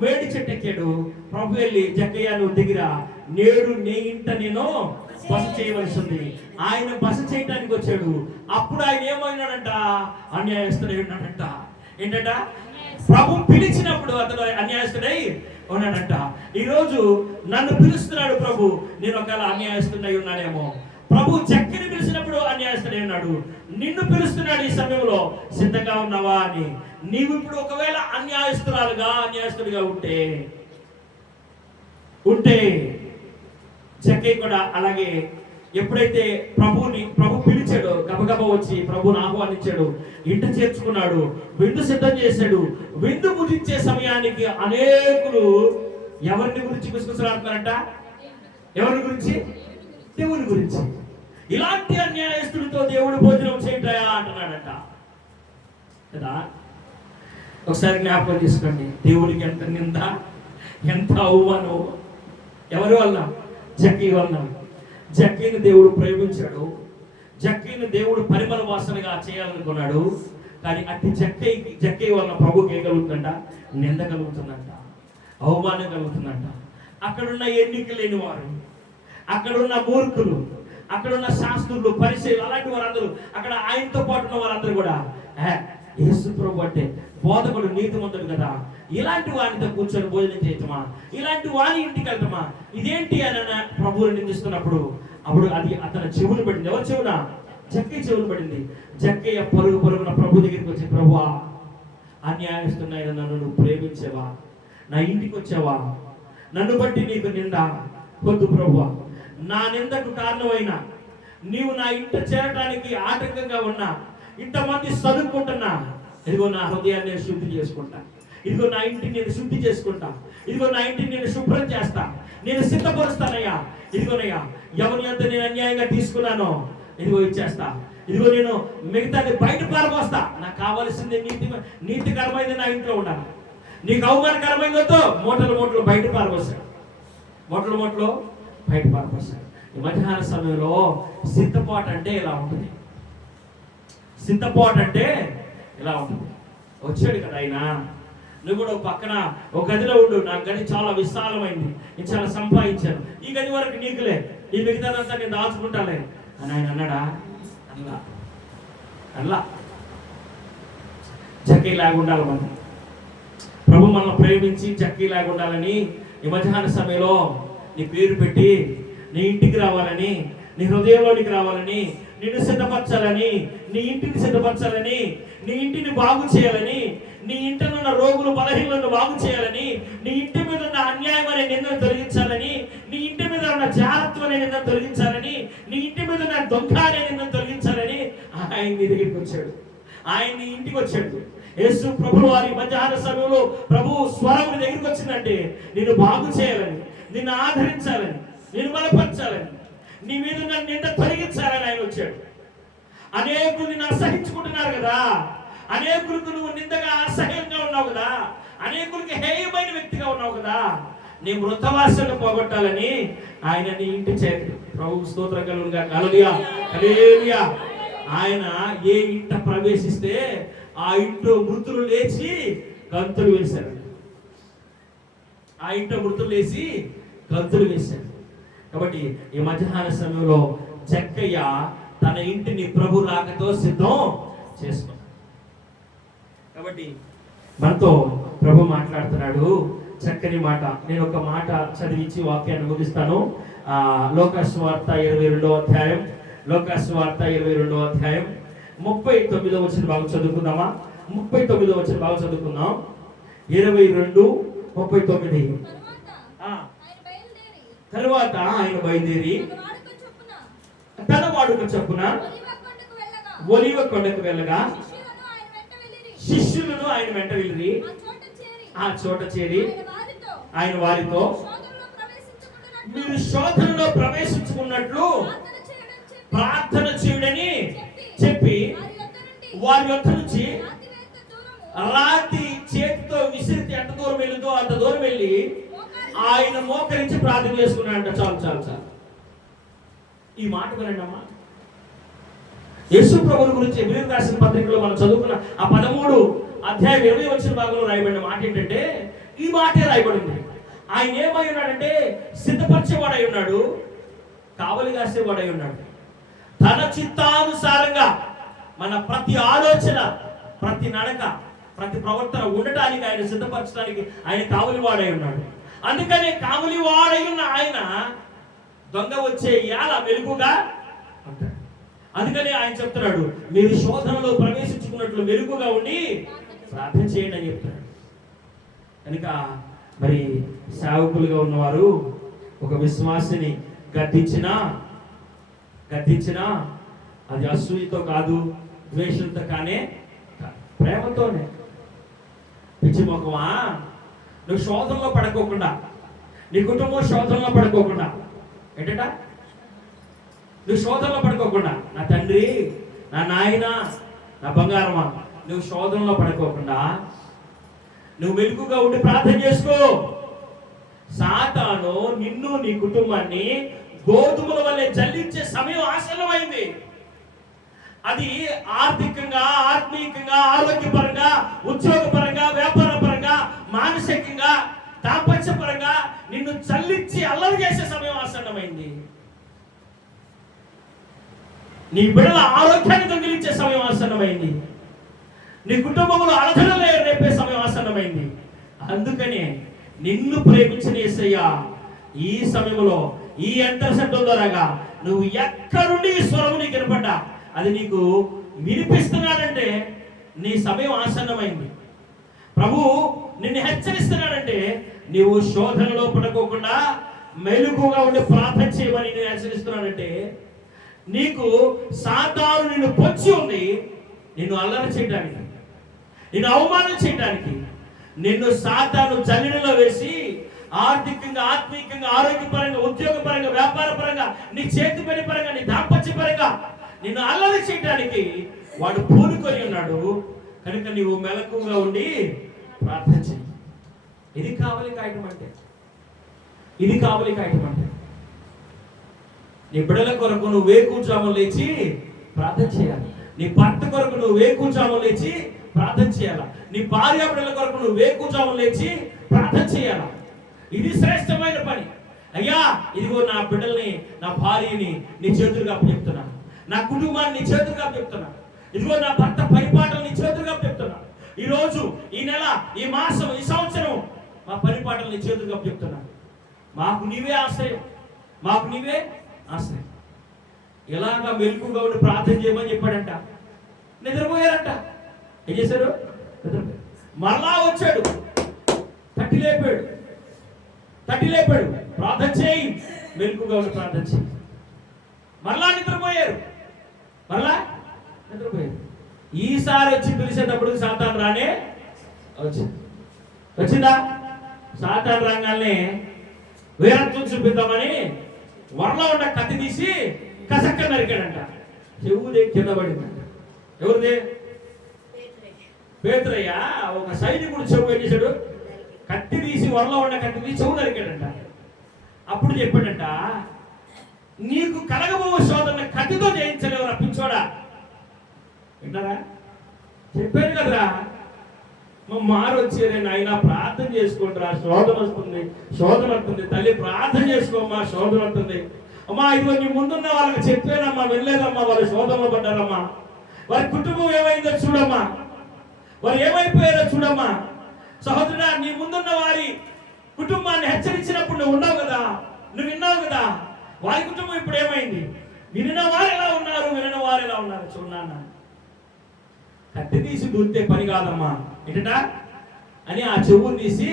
మేడి చెట్టు ఎక్కాడు. ప్రభు వెళ్ళి, జక్కయ్య నువ్వు దిగిరా, నేడు నీ ఇంట నేను బస చేయవలసి ఉంది. ఆయన బస చేయడానికి వచ్చాడు. అప్పుడు ఆయన ఏమైనాడంట? అన్యాయస్తుడై ఉన్నాడంట. ఏంటంట? ప్రభు పిలిచినప్పుడు అతను అన్యాయస్తుడై ఉన్నాడంట. ఈరోజు నన్ను పిలుస్తున్నాడు ప్రభు, నేను ఒకవేళ అన్యాయస్తుడై ఉన్నానేమో. ప్రభు చక్కెని పిలిచినప్పుడు అన్యాయస్తుడై ఉన్నాడు. నిన్ను పిలుస్తున్నాడు ఈ సమయంలో, సిద్ధంగా ఉన్నావా అని. నీవు ఇప్పుడు ఒకవేళ అన్యాయస్తుడిగా ఉంటే చక్కె కూడా అలాగే. ఎప్పుడైతే ప్రభు పిలిచాడో గబగబ వచ్చి ప్రభుని ఆహ్వానించాడు, ఇంట చేర్చుకున్నాడు, విందు సిద్ధం చేశాడు. విందు ముగించే సమయానికి అనేకులు ఎవరిని గురించి గుసగుసలాడుతున్నారంట? ఎవరి గురించి? దేవుని గురించి. ఇలాంటి అన్యాయస్తుడితో దేవుడు భోజనం చేయటయా అంటున్నాడంట కదా. ఒకసారి జ్ఞాపకం తీసుకోండి, దేవుడికి ఎంత నింద, ఎంత అవమానం. ఎవరి వల్ల? జక్కీ వల్ల. జక్కీని దేవుడు ప్రేమించాడు. జక్కీని దేవుడు పరిమళ వాసనగా చేయాలనుకున్నాడు. కానీ అట్టి జక్కయ్య వలన ప్రభుకి ఏం కలుగుతుందంట? నింద కలుగుతుందంట, అవమానం కలుగుతుందంట. అక్కడున్న ఎన్నిక లేని వారు, అక్కడున్న మూర్ఖులు, అక్కడున్న శాస్త్రులు, పరిచయులు, అలాంటి వారందరూ, అక్కడ ఆయనతో పాటు ఉన్న వారందరూ కూడా యేసు ప్రభు అంటే బోధకుడు, నీతిమంతుడు కదా, ఇలాంటి వారితో కూర్చొని భోజనం చేయటమా, ఇలాంటి వారి ఇంటికి వెళ్తామా, ఇదేంటి అని ప్రభువుని నిందిస్తున్నప్పుడు అప్పుడు అది అతని చెవులు పడింది. ఎవరి చెవున? జక్కయ్య చెవులు పడింది. జక్కయ్య పరుగున ప్రభు దగ్గరికి వచ్చి, ప్రభువా, అన్యాయస్తున్నాయి, నన్ను నువ్వు ప్రేమించేవా? నా ఇంటికి వచ్చావా? నన్ను బట్టి నీకు నింద వద్దు ప్రభువా. నా నిందకు కారణమైన నీవు నా ఇంట చేరడానికి ఆటంకంగా ఉన్నా, ఇంతమంది చదువుకుంటున్నా, ఇదిగో నా హృదయాన్ని నేను శుద్ధి చేసుకుంటా, ఇదిగో నా ఇంటిని నేను శుద్ధి చేసుకుంటా, ఇదిగో నా ఇంటిని నేను శుభ్రం చేస్తా, నేను సిద్ధపరుస్తానయ్యా. ఇదిగోనయ్యా, ఎవరి అంతా నేను అన్యాయంగా తీసుకున్నానో ఇదిగో ఇచ్చేస్తా, ఇదిగో నేను మిగతాది బయట పారబోస్తా. నాకు కావాల్సింది నీతికరమైంది నా ఇంట్లో ఉండాలి. నీకు అవమానకరమైంది వద్దు, మూటలు బయట పారబోస్తాడు, మూటలు బయట పారబోస్తాడు. ఈ మధ్యాహ్న సమయంలో సిద్ధపాటు అంటే ఇలా ఉంటుంది. సిద్ధపాటు అంటే ఇలా ఉంటుంది. వచ్చాడు కదా ఆయన, నువ్వు కూడా పక్కన ఒక గదిలో ఉండు, నా గది చాలా విశాలమైంది, నేను చాలా సంపాదించాను, ఈ గది వరకు నీకులే, ఈ మిగతాదంతా నేను దాచుకుంటాలే అని ఆయన అన్నాడా? అల్లా జక్కయ్యలాగా ఉండాలి మనం. ప్రభు మనల్ని ప్రేమించి జక్కయ్యలాగా ఉండాలని ఈ మధ్యాహ్న సమయంలో నీ పేరు పెట్టి నీ ఇంటికి రావాలని, నీ హృదయంలోనికి రావాలని, నిన్ను సిద్ధపరచాలని, నీ ఇంటిని సిద్ధపరచాలని, నీ ఇంటిని బాగు చేయాలని, నీ ఇంటినున్న రోగులు బలహీనలను బాగు చేయాలని, నీ ఇంటి మీద ఉన్న అన్యాయం అనే నిందను తొలగించాలని, నీ ఇంటి మీద ఉన్న జాగ్రత్త అనే నిందను తొలగించాలని, నీ ఇంటి మీద ఉన్న దొంగ అనే నిందను తొలగించాలని ఆయన నీ దగ్గరికి వచ్చాడు, ఆయన నీ ఇంటికి వచ్చాడు. యేసు ప్రభువు వారి మధ్యాహ్న సమయంలో ప్రభు స్వరం నీ దగ్గరికి వచ్చిందంటే నిన్ను బాగు చేయాలని, నిన్ను ఆదరించాలని, నిన్ను బలపరచాలని, నీ మీద ఉన్న నింద తొలగించాలని ఆయన వచ్చాడు. అనేకులు నిన్ను అసహించుకుంటున్నారు కదా, అనేకులకు నువ్వు నిందగా అసహ్యంగా ఉన్నావు కదా, అనేకులకి హేయమైన వ్యక్తిగా ఉన్నావు కదా, నీ మృతవాసనను పోగొట్టాలని ఆయన నీ ఇంటి చేరి ప్రభు స్తోత్రం కలుగునుగా. హల్లెలూయా, హల్లెలూయా. ఆయన ఏ ఇంట ప్రవేశిస్తే ఆ ఇంట్లో మృతులు లేచి గంతులు వేశారు, ఆ ఇంట్లో మృతులు లేచి గంతులు వేశారు. కాబట్టి ఈ మధ్యాహ్న సమయంలో జక్కయ్య తన ఇంటిని ప్రభు రాకతో సిద్ధం చేసుకున్నాడు. కాబట్టి మనతో ప్రభు మాట్లాడుతున్నాడు చక్కని మాట. నేను ఒక మాట చదివించి వాక్యాన్ని ముగిస్తాను. లోకాసువార్త 22వ అధ్యాయం, లోకాసువార్త 22వ అధ్యాయం 39వ వచనం బాగా చదువుకుందామా? 39వ వచనం బాగా చదువుకుందాం. 22:39. తరువాత ఆయన బయలుదేరి తన వాడుక చొప్పున ఒలీవ కొండకు వెళ్ళగా శిష్యులను ఆయన వెంట వెళ్ళి ఆ చోట చేరి ఆయన వారితో, మీరు శోధనలో ప్రవేశించుకున్నట్లు ప్రార్థన చేయుడని చెప్పి వారి యొద్ద నుంచి రాతి చేతితో విసిరితే ఎంత దూరం వెళ్ళిందో అంత దూరం వెళ్ళి ఆయన మోకరించి ప్రార్థన చేసుకున్నాడంట. చాలు చాలు చాలు. ఈ మాట వినండి అమ్మా. యేసు ప్రభువు గురించి ఎబ్రీయులకు రాసిన పత్రికలో మనం చదువుకున్న ఆ 13 అధ్యాయం 20 వచ్చిన భాగంలో రాయబడిన మాట ఏంటంటే ఈ మాటే రాయబడింది. ఆయన ఏమై ఉన్నాడంటే సిద్ధపరిచేవాడై ఉన్నాడు, కావలి కాసేవాడై ఉన్నాడు. తన చిత్తానుసారంగా మన ప్రతి ఆలోచన, ప్రతి నడక, ప్రతి ప్రవర్తన ఉండటానికి ఆయన సిద్ధపరచడానికి ఆయన కావలివాడై ఉన్నాడు. అందుకనే కావలివాడై ఉన్న ఆయన దొంగ వచ్చే యాల మెలుగుగా అంటాడు. అందుకనే ఆయన చెప్తున్నాడు, మీరు శోధనలో ప్రవేశించుకున్నట్లు మెలుగుగా ఉండి ప్రార్థన చేయండి అని చెప్తున్నాడు. కనుక మరి సేవకులుగా ఉన్నవారు ఒక విశ్వాసిని గద్దించినా అది అసూయతో కాదు, ద్వేషంతో కానే, ప్రేమతోనే. పిచ్చి మొక్కమా, నువ్వు శోధనలో పడుకోకుండా, నీ కుటుంబం శోధనలో పడుకోకుండా, ఏంటట నువ్వు శోధనలో పడుకోకుండా, నా తండ్రి, నా నాయన, నా బంగారమా, నువ్వు శోధనలో పడుకోకుండా నువ్వు మెలుగుగా ఉండి ప్రార్థన చేసుకో. సాతాను నిన్ను నీ కుటుంబాన్ని గోధుమల వల్లే జల్లించే సమయం ఆసన్నమైంది. అది ఆర్థికంగా, ఆత్మీయంగా, ఆరోగ్యపరంగా, ఉద్యోగపరంగా, వ్యాపార పరంగా, మానసికంగా, దాంపత్యపరంగా నిన్ను చల్లించి అల్లరి చేసే సమయం ఆసన్నమైంది. నీ బిడ్డల ఆరోగ్యాన్ని దొంగిలించే సమయం ఆసన్నమైంది. నీ కుటుంబంలో అలధనలు రేపే సమయం ఆసన్నమైంది. అందుకనే నిన్ను ప్రేమించిన యేసయ్య ఈ సమయంలో ఈ అంతర్శబ్దం ద్వారాగా నువ్వు ఎక్కడుండి ఈ స్వరము నీకు వినపడ్డా అది నీకు వినిపిస్తున్నాడంటే నీ సమయం ఆసన్నమైంది. ప్రభు నిన్ను హెచ్చరిస్తున్నాడంటే నీవు శోధనలో పడుకోకుండా మెలకుగా ఉండి ప్రార్థన చేయమని నేను హెచ్చరిస్తున్నానంటే నీకు సాతాను నిన్ను పొంచి ఉంది నిన్ను అల్లరి చేయడానికి, నిన్ను అవమానం చేయడానికి. నిన్ను సాతాను జల్లెడలో వేసి ఆర్థికంగా, ఆత్మీయంగా, ఆరోగ్యపరంగా, ఉద్యోగపరంగా, వ్యాపార పరంగా, నీ చేతి పని పరంగా, నీ దాంపత్య పరంగా నిన్ను అల్లరి చేయడానికి వాడు పూనుకొని ఉన్నాడు. కనుక నీవు మెలకుగా ఉండి ప్రార్థన చేయి. ఇది కావాలి కాయటం అంటే, ఇది కావాలి కాయటం అంటే. నీ బిడ్డల కొరకు నువ్వు వేకుజాము లేచి ప్రార్థన చేయాలి. నీ భర్త కొరకు నువ్వు వేకుజాము లేచి ప్రార్థన చేయాలి. నీ భార్య బిడ్డల కొరకు నువ్వు వేకుజాము లేచి ప్రార్థన చేయాలి. ఇది శ్రేష్టమైన పని. అయ్యా, ఇదిగో నా బిడ్డల్ని, నా భార్యని నీ చేతులుగా చెప్తున్నా, నా కుటుంబాన్ని నీ చేతులుగా చెప్తున్నా, ఇదిగో నా భర్త పరిపాటలు నీ చేతులుగా చెప్తున్నా. ఈ రోజు, ఈ నెల, ఈ మాసం, ఈ సంవత్సరం మా పరిపాటలు నీ చేతులుగా చెప్తున్నా. మాకు నీవే ఆశ్రయం, మాకు నీవే ఆశ్రయం. ఎలాగా మెలకుగా ఉండి ప్రార్థన చేయమని చెప్పాడంట. నిద్రపోయారంట. ఏం చేశారు? నిద్రపోయారు. మరలా వచ్చాడు, తట్టి లేపాడు, ప్రార్థన చేయి, మెలకుగా ఉండి ప్రార్థన చేయి. మరలా నిద్రపోయారు. ఈసారి వచ్చి పిలిచేటప్పుడు సాతాను రానే వచ్చిందా? సాతాను రాగానే వీరత్వం చూపిద్దామని వరలో ఉన్న కత్తి తీసి కసక్క నరికాడంట. చెవుదే కింద పడిందంట. ఎవరిదే? పేతురయ్య. ఒక సైనికుడు చెవు ఏం చేశాడు? కత్తి తీసి, వరలో ఉన్న కత్తి తీసి చెవు నరికాడంట. అప్పుడు చెప్పాడంట, నీకు కలగబో శోధన కత్తితో జయించలేవు రప్పించోడా. వింటారా? చెప్పాను కదరా, మారొచ్చేరే నాయన, ప్రార్థన చేసుకుంటారా, శోధన వస్తుంది తల్లి, ప్రార్థన చేసుకోమ్మా, శోధన వస్తుంది. అమ్మా, ఇదిగో నీ ముందున్న వాళ్ళకి చెప్పానమ్మా, వెళ్ళలేదమ్మా, వాళ్ళు శోధనలో పడ్డారమ్మా, వారి కుటుంబం ఏమైందో చూడమ్మా, వారు ఏమైపోయారో చూడమ్మా. సహోదరుడా, నీ ముందున్న వారి కుటుంబాన్ని హెచ్చరించినప్పుడు నువ్వు ఉన్నావు కదా, నువ్వు విన్నావు కదా, వారి కుటుంబం ఇప్పుడు ఏమైంది, వినిన వారు ఎలా ఉన్నారు చూడన్నా. కత్తి తీసి దూరితే పని కాదమ్మా, ఏంటట అని ఆ చెవుని తీసి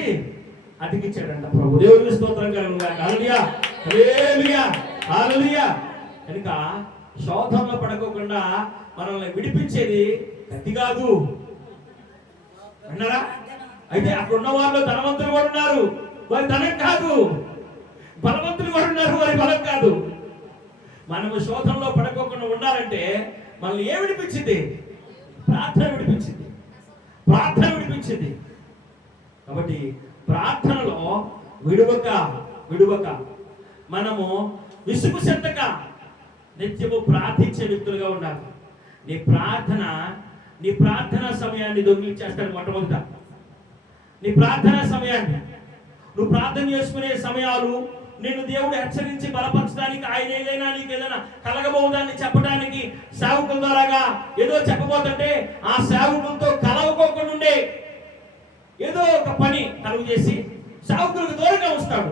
అతికిచ్చాడంట ప్రభు. దేవుని స్తోత్రం కలుగును. హల్లెలూయా, హల్లెలూయా, హల్లెలూయా. కనుక శోధనలో పడకోకుండా మనల్ని విడిపించేది కత్తి కాదు. అన్నారా? అయితే అక్కడ ఉన్న వాళ్ళు ధనవంతులు కూడా ఉన్నారు, వారి ధనం కాదు. బలవంతులు కూడా ఉన్నారు, వారి బలం కాదు. మనము శోధనలో పడకోకుండా ఉండాలంటే మనల్ని ఏం విడిపించింది? ప్రార్థన విడిపించింది. కాబట్టి ప్రార్థనలో విడువక మనము విసుగు చెందక నిత్యము ప్రార్థించే వ్యక్తులుగా ఉండాలి. నీ ప్రార్థన సమయాన్ని దొంగిలించేస్తాడు. మొట్టమొదట నీ ప్రార్థనా సమయాన్ని, నువ్వు ప్రార్థన చేసుకునే సమయాలు నిన్ను దేవుడు హెచ్చరించి బలపరచడానికి, ఆయన ఏదైనా నీకు ఏదైనా కలగబోదాన్ని చెప్పడానికి సేవకుల ద్వారాగా ఏదో చెప్పబోతుంటే ఆ సేవకులతో కలవకోకుండా ఉండే ఏదో ఒక పని కలుగు చేసి సేవకులకు దూరంగా ఉంచుతాడు.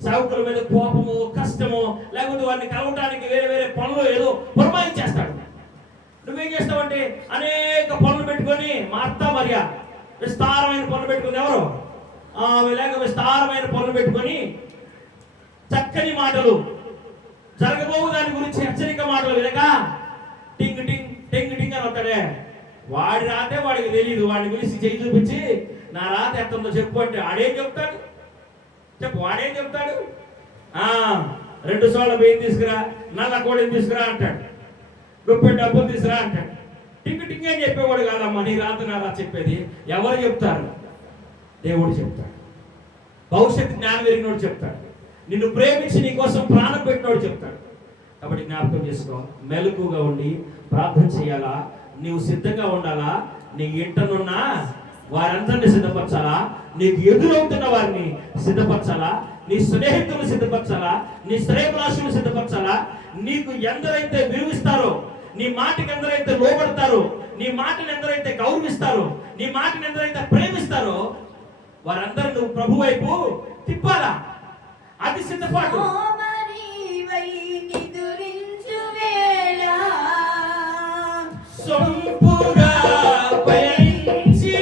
సేవకుల మీద కోపము, కష్టము, లేకపోతే వారిని కలవటానికి వేరే వేరే పనులు ఏదో పురమాయించేస్తాడు. నువ్వేం చేస్తావంటే అనేక పనులు పెట్టుకొని, మార్తా మరియా విస్తారమైన పనులు పెట్టుకుంది. ఎవరు? లేక విస్తారమైన పనులు పెట్టుకొని చక్కని మాటలు, జరగబోవు దాని గురించి హెచ్చరిక మాటలు వినక టింగ్ టింగ్ టింగ్ టింగ్ అని వస్తాడే. వాడి రాతే వాడికి తెలియదు. వాడిని పిలిచి చేయి చూపించి నా రాత ఎత్తుందో చెప్పు అంటే వాడేం చెప్తాడు? వాడేం చెప్తాడు? 2 సోళ్ళ బియ్యం తీసుకురా, నల్ల కోడిని తీసుకురా అంటాడు, గుప్పెడు డబ్బులు తీసుకురా అంటాడు. టింగ్ టింగ్ అని చెప్పేవాడు కాదమ్మా, నీ రాత నా రాత చెప్పేది. ఎవరు చెప్తారు? దేవుడు చెప్తాడు. భవిష్యత్తు జ్ఞానం ఎరిగినోడు చెప్తాడు. నిన్ను ప్రేమించి నీ కోసం ప్రాణం పెట్టినోడు చెప్తాడు. కాబట్టి జ్ఞాపకం చేసుకో, మెలకుగా ఉండి ప్రార్థన చేయాలా, నీవు సిద్ధంగా ఉండాలా. నీ ఇంటనున్న వారందరినీ సిద్ధపరచాలా, నీకు ఎదురవుతున్న వారిని సిద్ధపరచాలా, నీ స్నేహితులను సిద్ధపరచాలా, నీ శ్రేయభిలాషులను సిద్ధపరచాలా. నీకు ఎందరైతే విలువిస్తారో, నీ మాటకి ఎందరైతే లోబడతారో, నీ మాటను ఎందరైతే గౌరవిస్తారో, నీ మాటను ఎందరైతే ప్రేమిస్తారో వారందరూ నువ్వు ప్రభు వైపు తిప్పాలా. అది సిద్ధపాటు. సొంపుగా పయనించి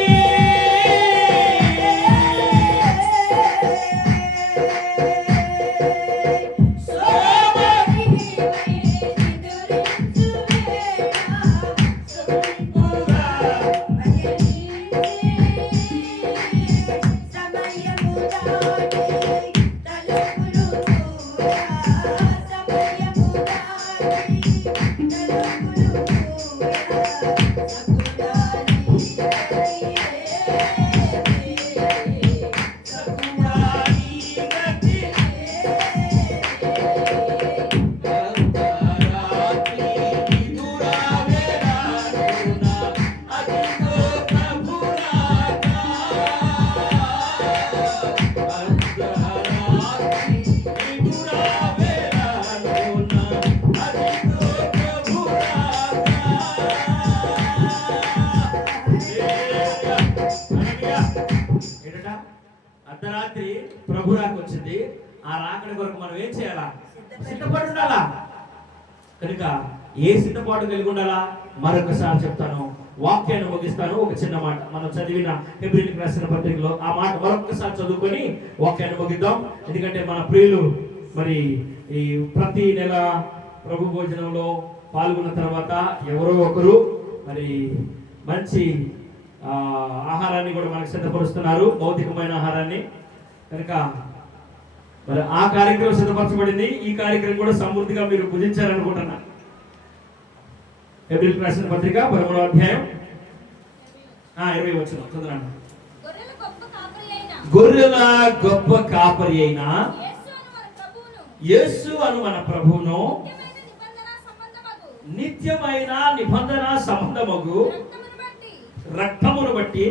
అర్ధరాత్రి ప్రభు రాక వచ్చింది. ఆ రాకడి కొరకు మనం ఏం చేయాలా? సిద్ధపడి ఉండాలా. కనుక ఏ సిద్ధపాటు కలిగి ఉండాలా? మరొకసారి చెప్తాను, వాక్యాన్ని ముగిస్తాను. ఒక చిన్న మాట మనం చదివిన హెబ్రీయులకు రాసిన పత్రికలో ఆ మాట మరొకసారి చదువుకొని వాక్యాన్ని ముగిద్దాం. ఎందుకంటే మన ప్రియులు మరి ఈ ప్రతి నెల ప్రభు భోజనంలో పాల్గొన్న తర్వాత ఎవరో ఒకరు మరి మంచి ఆహారాన్ని కూడా మనకు సిద్ధపరుస్తున్నారు, భౌతికమైన ఆహారాన్ని. కనుక మరి ఆ కార్యక్రమం సిద్ధపరచబడింది. ఈ కార్యక్రమం కూడా సమృద్ధిగా మీరు భుజించారనుకుంటున్నా. హెబ్రీయులకు రాసిన పత్రిక 13వ అధ్యాయం 20 వచనం చదవండి. గొర్రెల గొప్ప కాపరి అయిన యేసు అను మన ప్రభువును నిత్యమైన నిబంధన సంబంధమగు రక్తమును బట్టి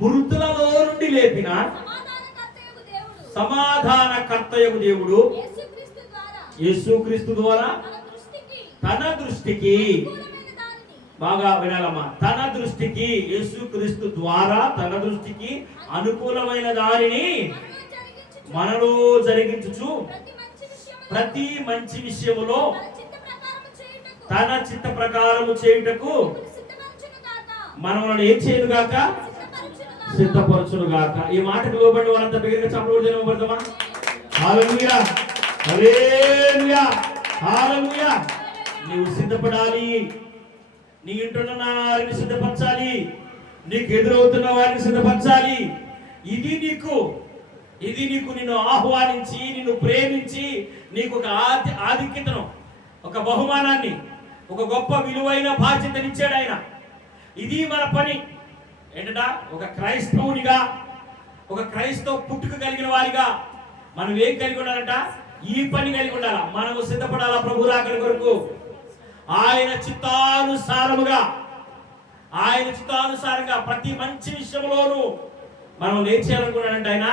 మృతులలో నుండి లేపిన సమాధానకర్తయగు దేవుడు యేసుక్రీస్తు ద్వారా తన దృష్టికి, బాగా వినాలమ్మా, తన దృష్టికి, యేసుక్రీస్తు ద్వారా తన దృష్టికి అనుకూలమైన దానిని మనలో జరిగించుచు ప్రతి మంచి విషయములో తన చిత్త ప్రకారము చేయుటకు మనల్ని ఏం చేయను గాక? సిద్ధపరచును గాక. ఈ మాటకు లోబడి వాళ్ళంతా బిగ్గరగా చప్పట్లు జనపడతామా? హల్లెలూయా, హల్లెలూయా, హల్లెలూయా. నీవు సిద్ధపడాలి. నీ ఇంటున్న వారిని సిద్ధపరచాలి, నీకు ఎదురవుతున్న వారిని సిద్ధపరచాలి. ఇది నీకు నిన్ను ఆహ్వానించి, నిన్ను ప్రేమించి, నీకు ఒక ఆధిక్యతను, ఒక బహుమానాన్ని, ఒక గొప్ప విలువైన బాధ్యతనిచ్చాడు ఆయన. ఇది మన పని ఏంటట? ఒక క్రైస్తవునిగా, ఒక క్రైస్తవ పుట్టుక కలిగిన వారిగా మనం ఏం కలిగి ఉండాలంట? ఈ పని కలిగి ఉండాలా. మనము సిద్ధపడాలా ప్రభు రాకడ కొరకు. ఆయన చిత్తానుసారంగా ప్రతి మంచి విషయంలోనూ మనం ఏం చేయాలనుకున్నాడంటే ఆయన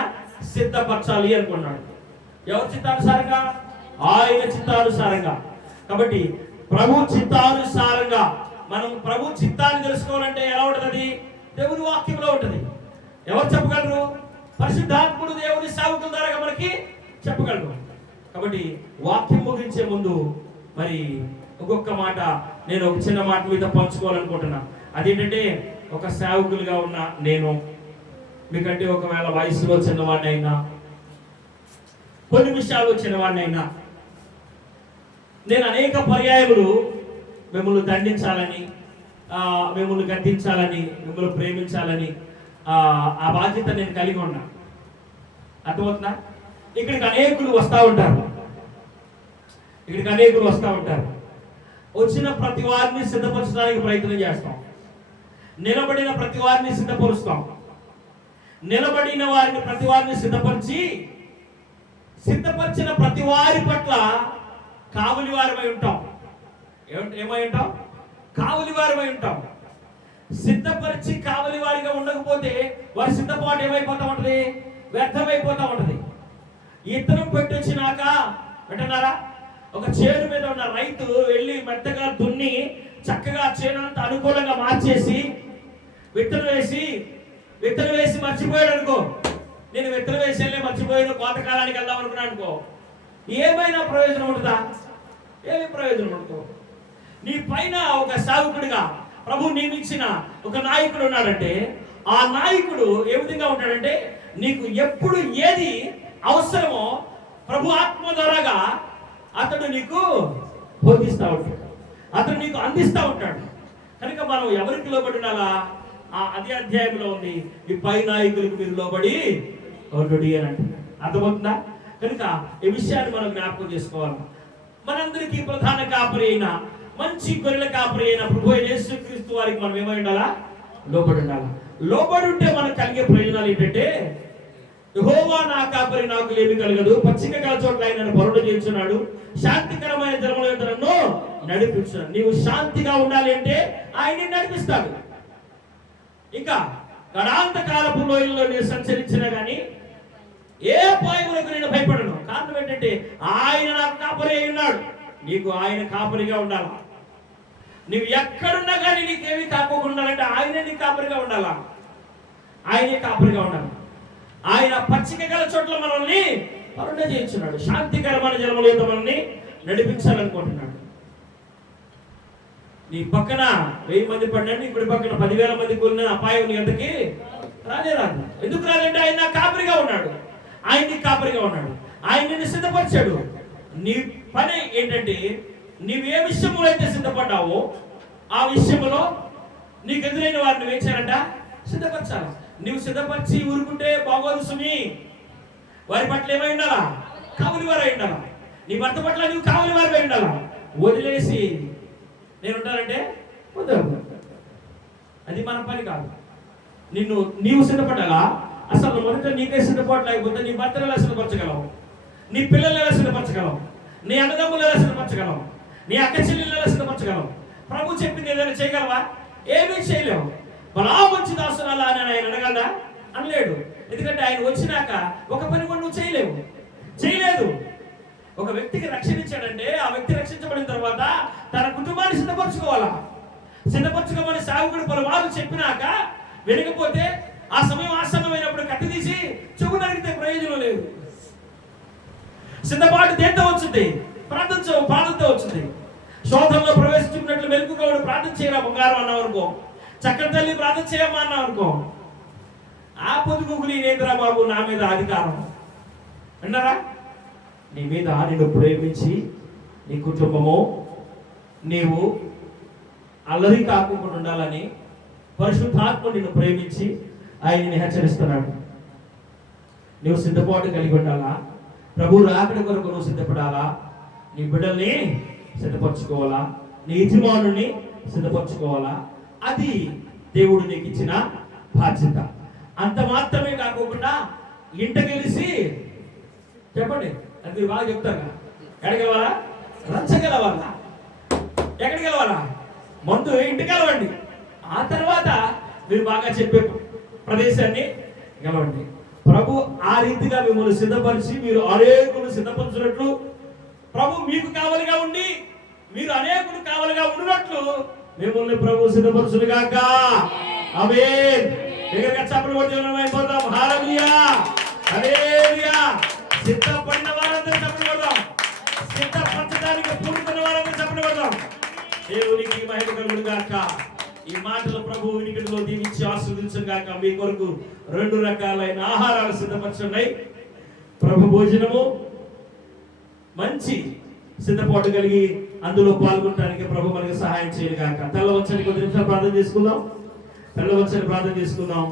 సిద్ధపరచాలి అనుకున్నాడు. ఎవరి చిత్తానుసారంగా? ఆయన చిత్తానుసారంగా. కాబట్టి ప్రభు చిత్తానుసారంగా మనం ప్రభు చిత్తాన్ని తెలుసుకోవాలంటే ఎలా ఉంటుంది? దేవుని వాక్యంలో ఉంటుంది. ఎవరు చెప్పగలరు? పరిశుద్ధాత్ముడు దేవుని సేవకుల ద్వారా మనకి చెప్పగలరు. కాబట్టి వాక్యం ముగించే ముందు మరి ఒక్కొక్క మాట నేను ఒక చిన్న మాట మీద పంచుకోవాలనుకుంటున్నా. అదేంటంటే, ఒక సేవకులుగా ఉన్న నేను, మీకంటే ఒకవేళ వయసులో చిన్నవాడిని అయినా, కొన్ని విషయాల్లో చిన్నవాడిని అయినా, నేను అనేక పర్యాయములు మిమ్మల్ని దండించాలని, మిమ్మల్ని గద్దించాలని, మిమ్మల్ని ప్రేమించాలని ఆ బాధ్యత నేను కలిగి ఉన్నా. అర్థమవుతుందా? ఇక్కడికి అనేకులు వస్తూ ఉంటారు. వచ్చిన ప్రతి వారిని సిద్ధపరచడానికి ప్రయత్నం చేస్తాం. నిలబడిన ప్రతి వారిని సిద్ధపరుస్తాం. నిలబడిన వారిని ప్రతి వారిని సిద్ధపరిచిన ప్రతి వారి పట్ల కావలి వారమై ఉంటాం. ఏమై ఉంటాం? కావలి వారమై ఉంటాం. సిద్ధపరిచి కావలి వారిగా ఉండకపోతే వారి సిద్ధపాటు ఏమైపోతా ఉంటది? వ్యర్థమైపోతా ఉంటది. ఇత్తనం పెట్టొచ్చినాక వింటున్నారా, ఒక చేను మీద ఉన్న రైతు వెళ్ళి మెత్తగా దున్ని చక్కగా చేను అంతా అనుకూలంగా మార్చేసి విత్తనం వేసి మర్చిపోయాడు అనుకో. నేను విత్తనం వేసి వెళ్ళి మర్చిపోయాను, కోతకాలానికి వెళ్దాం అనుకున్నాను అనుకో, ఏమైనా ప్రయోజనం ఉంటుందా? ఏమి ప్రయోజనం ఉండదు. నీ పైన ఒక సేవకుడిగా ప్రభు నియమించిన ఒక నాయకుడు ఉన్నాడంటే ఆ నాయకుడు ఏ విధంగా ఉంటాడంటే నీకు ఎప్పుడు ఏది అవసరమో ప్రభు ఆత్మ ద్వారాగా అతడు నీకు బోధిస్తూ ఉంటాడు, అతడు నీకు అందిస్తూ ఉంటాడు. కనుక మనం ఎవరికి లోబడి ఉండాలా? అదే అధ్యాయంలో ఉంది, ఈ పై నాయకులకు మీరు లోబడి ఒడ్డుడి అని అంటున్నాడు. అర్థమవుతుందా? కనుక ఈ విషయాన్ని మనం జ్ఞాపకం చేసుకోవాలి. మనందరికీ ప్రధాన కాపరి అయిన మంచి గొర్రెల కాపరి అయిన ప్రభు యేసుక్రీస్తు వారికి మనం ఏమై ఉండాలా? లోబడి ఉండాలా. లోబడి ఉంటే మనకు కలిగే ప్రయోజనాలు ఏంటంటే, యెహోవా నా కాపరి నాకు ఏమీ కలగదు, పచ్చిక గల చోట్ల ఆయన నన్ను పరుండ చేస్తున్నాడు, శాంతికరమైన జలముల యొద్ద నన్ను నడిపించున్నాడు. నీవు శాంతిగా ఉండాలి అంటే ఆయన నడిపిస్తాడు. ఇంకా గడాంత కాలపు లోయల్లో నేను సంచరించినా కానీ ఏ అపాయములకు నేను భయపడను. కారణం ఏంటంటే ఆయన నాకు కాపరి అయి ఉన్నాడు. నీకు ఆయన కాపరిగా ఉండాలా. నువ్వు ఎక్కడున్నా కానీ నీకేమీ కాకుండా ఉండాలంటే ఆయనే నీ కాపరిగా ఉండాలా. ఆయనే కాపరిగా ఉండాలి. ఆయన పచ్చిక గల చోట్ల మనల్ని పరుండ చేయించున్నాడు, శాంతికరమైన జలముల యొద్ద మనల్ని నడిపించాలనుకుంటున్నాడు. నీ పక్కన 1000 మంది పడినండి, ఇప్పుడు పక్కన 10,000 మంది కూలిన అపాయం నీ ఎంతకి రానే రాదు. ఎందుకు రాదంటే ఆయన కాపరిగా ఉన్నాడు, ఆయన్ని కాపరిగా ఉన్నాడు, ఆయన నిన్ను సిద్ధపరిచాడు. నీ పని ఏంటంటే నీవు ఏ విషయంలో అయితే సిద్ధపడ్డావో ఆ విషయంలో నీకు ఎదురైన వారిని వేచారంట సిద్ధపరచాలి. నువ్వు సిద్ధపరిచి ఊరుకుంటే బాగోదు సుమి. వారి పట్ల ఏమై ఉండాలా? కావలి వారై ఉండాలా. నీ భర్త పట్ల నువ్వు కావలి వారిపై ఉండాలా. వదిలేసి నేను ఉంటానంటే వద్దు, అది మన పని కాదు. నీవు సిద్ధపడాలా. అసలు మొదట నీకే సిద్ధపడ లేకపోతే నీ భర్తను ఎలా సిద్ధపరచగలవు? నీ పిల్లలు ఎలా సిద్ధపరచగలవు? నీ అన్నదమ్ములు ఎలా సిద్ధపరచగలవు? నీ అక్క చెల్లెలు ఎలా సిద్ధపరచగలవు? ప్రభు చెప్పింది ఏదైనా చేయగలవా? ఏమీ చేయలేవు. బలా మంచి దాసురాలా అని ఆయన అనగలడా? అనలేడు. ఎందుకంటే ఆయన వచ్చినాక ఒక పని కూడా నువ్వు చేయలేదు. ఒక వ్యక్తికి రక్షణ ఇచ్చాడంటే ఆ వ్యక్తి రక్షించబడిన తర్వాత తన కుటుంబాన్ని సిద్ధపరచుకోవాలా. సిద్ధపరచుకోమని సేవకుడు పలుమార్లు చెప్పినాక వినకపోతే ఆ సమయం ఆసన్నమైనప్పుడు కత్తి తీసి చెవు నరిగితే ప్రయోజనం లేదు. సిద్ధపాటు దేంతో వచ్చింది? ప్రార్థనతో వచ్చింది. శోధనలో ప్రవేశించుకున్నట్లు మెలుకుకోడు ప్రార్థన చేయరా బంగారం అన్నావు అనుకో, చక్కని తల్లి ప్రార్థన చేయమ్మా అన్నావు అనుకో, ఆ పొదుగుగులి నేంద్రా బాబు నా మీద అధికారం విన్నారా? నీ మీద నిన్ను ప్రేమించి నీ కుటుంబము నీవు అల్లరి కాకుండా ఉండాలని పరిశుద్ధాత్మ నిన్ను ప్రేమించి ఆయన్ని హెచ్చరిస్తున్నాడు. నువ్వు సిద్ధపాటు కలిగి ఉండాలా. ప్రభు రాకడ కొరకు నువ్వు సిద్ధపడాలా. నీ బిడ్డల్ని సిద్ధపరచుకోవాలా, నీ యజమానుని సిద్ధపరచుకోవాలా. అది దేవుడు నీకు ఇచ్చిన బాధ్యత. అంత మాత్రమే కాకుండా ఇంట గెలిచి చెప్పండి, అది మీరు బాగా చెప్తారు. ఎడగలవాలా? రంచగలవాలా? ఎక్కడికి వెళ్ళవాలా? ముందు ఇంటికి వెళ్ళవండి, ఆ తర్వాత మీరు బాగా చెప్పే ప్రదేశాన్ని గెలవండి. ప్రభు ఆ రీతిగా మిమ్మల్ని సిద్ధపరిచి మీరు అనేకులు సిద్ధపరచినట్లు, ప్రభు మీకు కావలిగా ఉండి మీరు అనేకులు కావలిగా ఉన్నట్లు మిమ్మల్ని ప్రభు సిద్ధపరచుగాక. ఆమేన్. దగ్గరగా చప్పట్లు కొట్టి అయిపోతాం. హల్లెలూయా, హల్లెలూయా. సిద్ధపడిన వారందరూ చప్పట్లు కొడదాం. సిద్ధపరచడానికి పూనుకున్న వారందరూ చప్పట్లు కొడదాం. దేవునికి మహిమ కలుగును గాక. ఈ మాటలు ప్రభు వినికిడిలో దీవించి ఆశీర్వదించును గాక. మీ కొరకు 2 రకాలైన ఆహారాలు సిద్ధపరచున్నాయి. ప్రభు భోజనము మంచి సిద్ధపాటు కలిగి అందులో పాల్గొనడానికి ప్రభు మనకి సహాయం చేయను గాక. తెల్లవచ్చని కొద్ది నిమిషాలు ప్రార్థన చేసుకుందాం.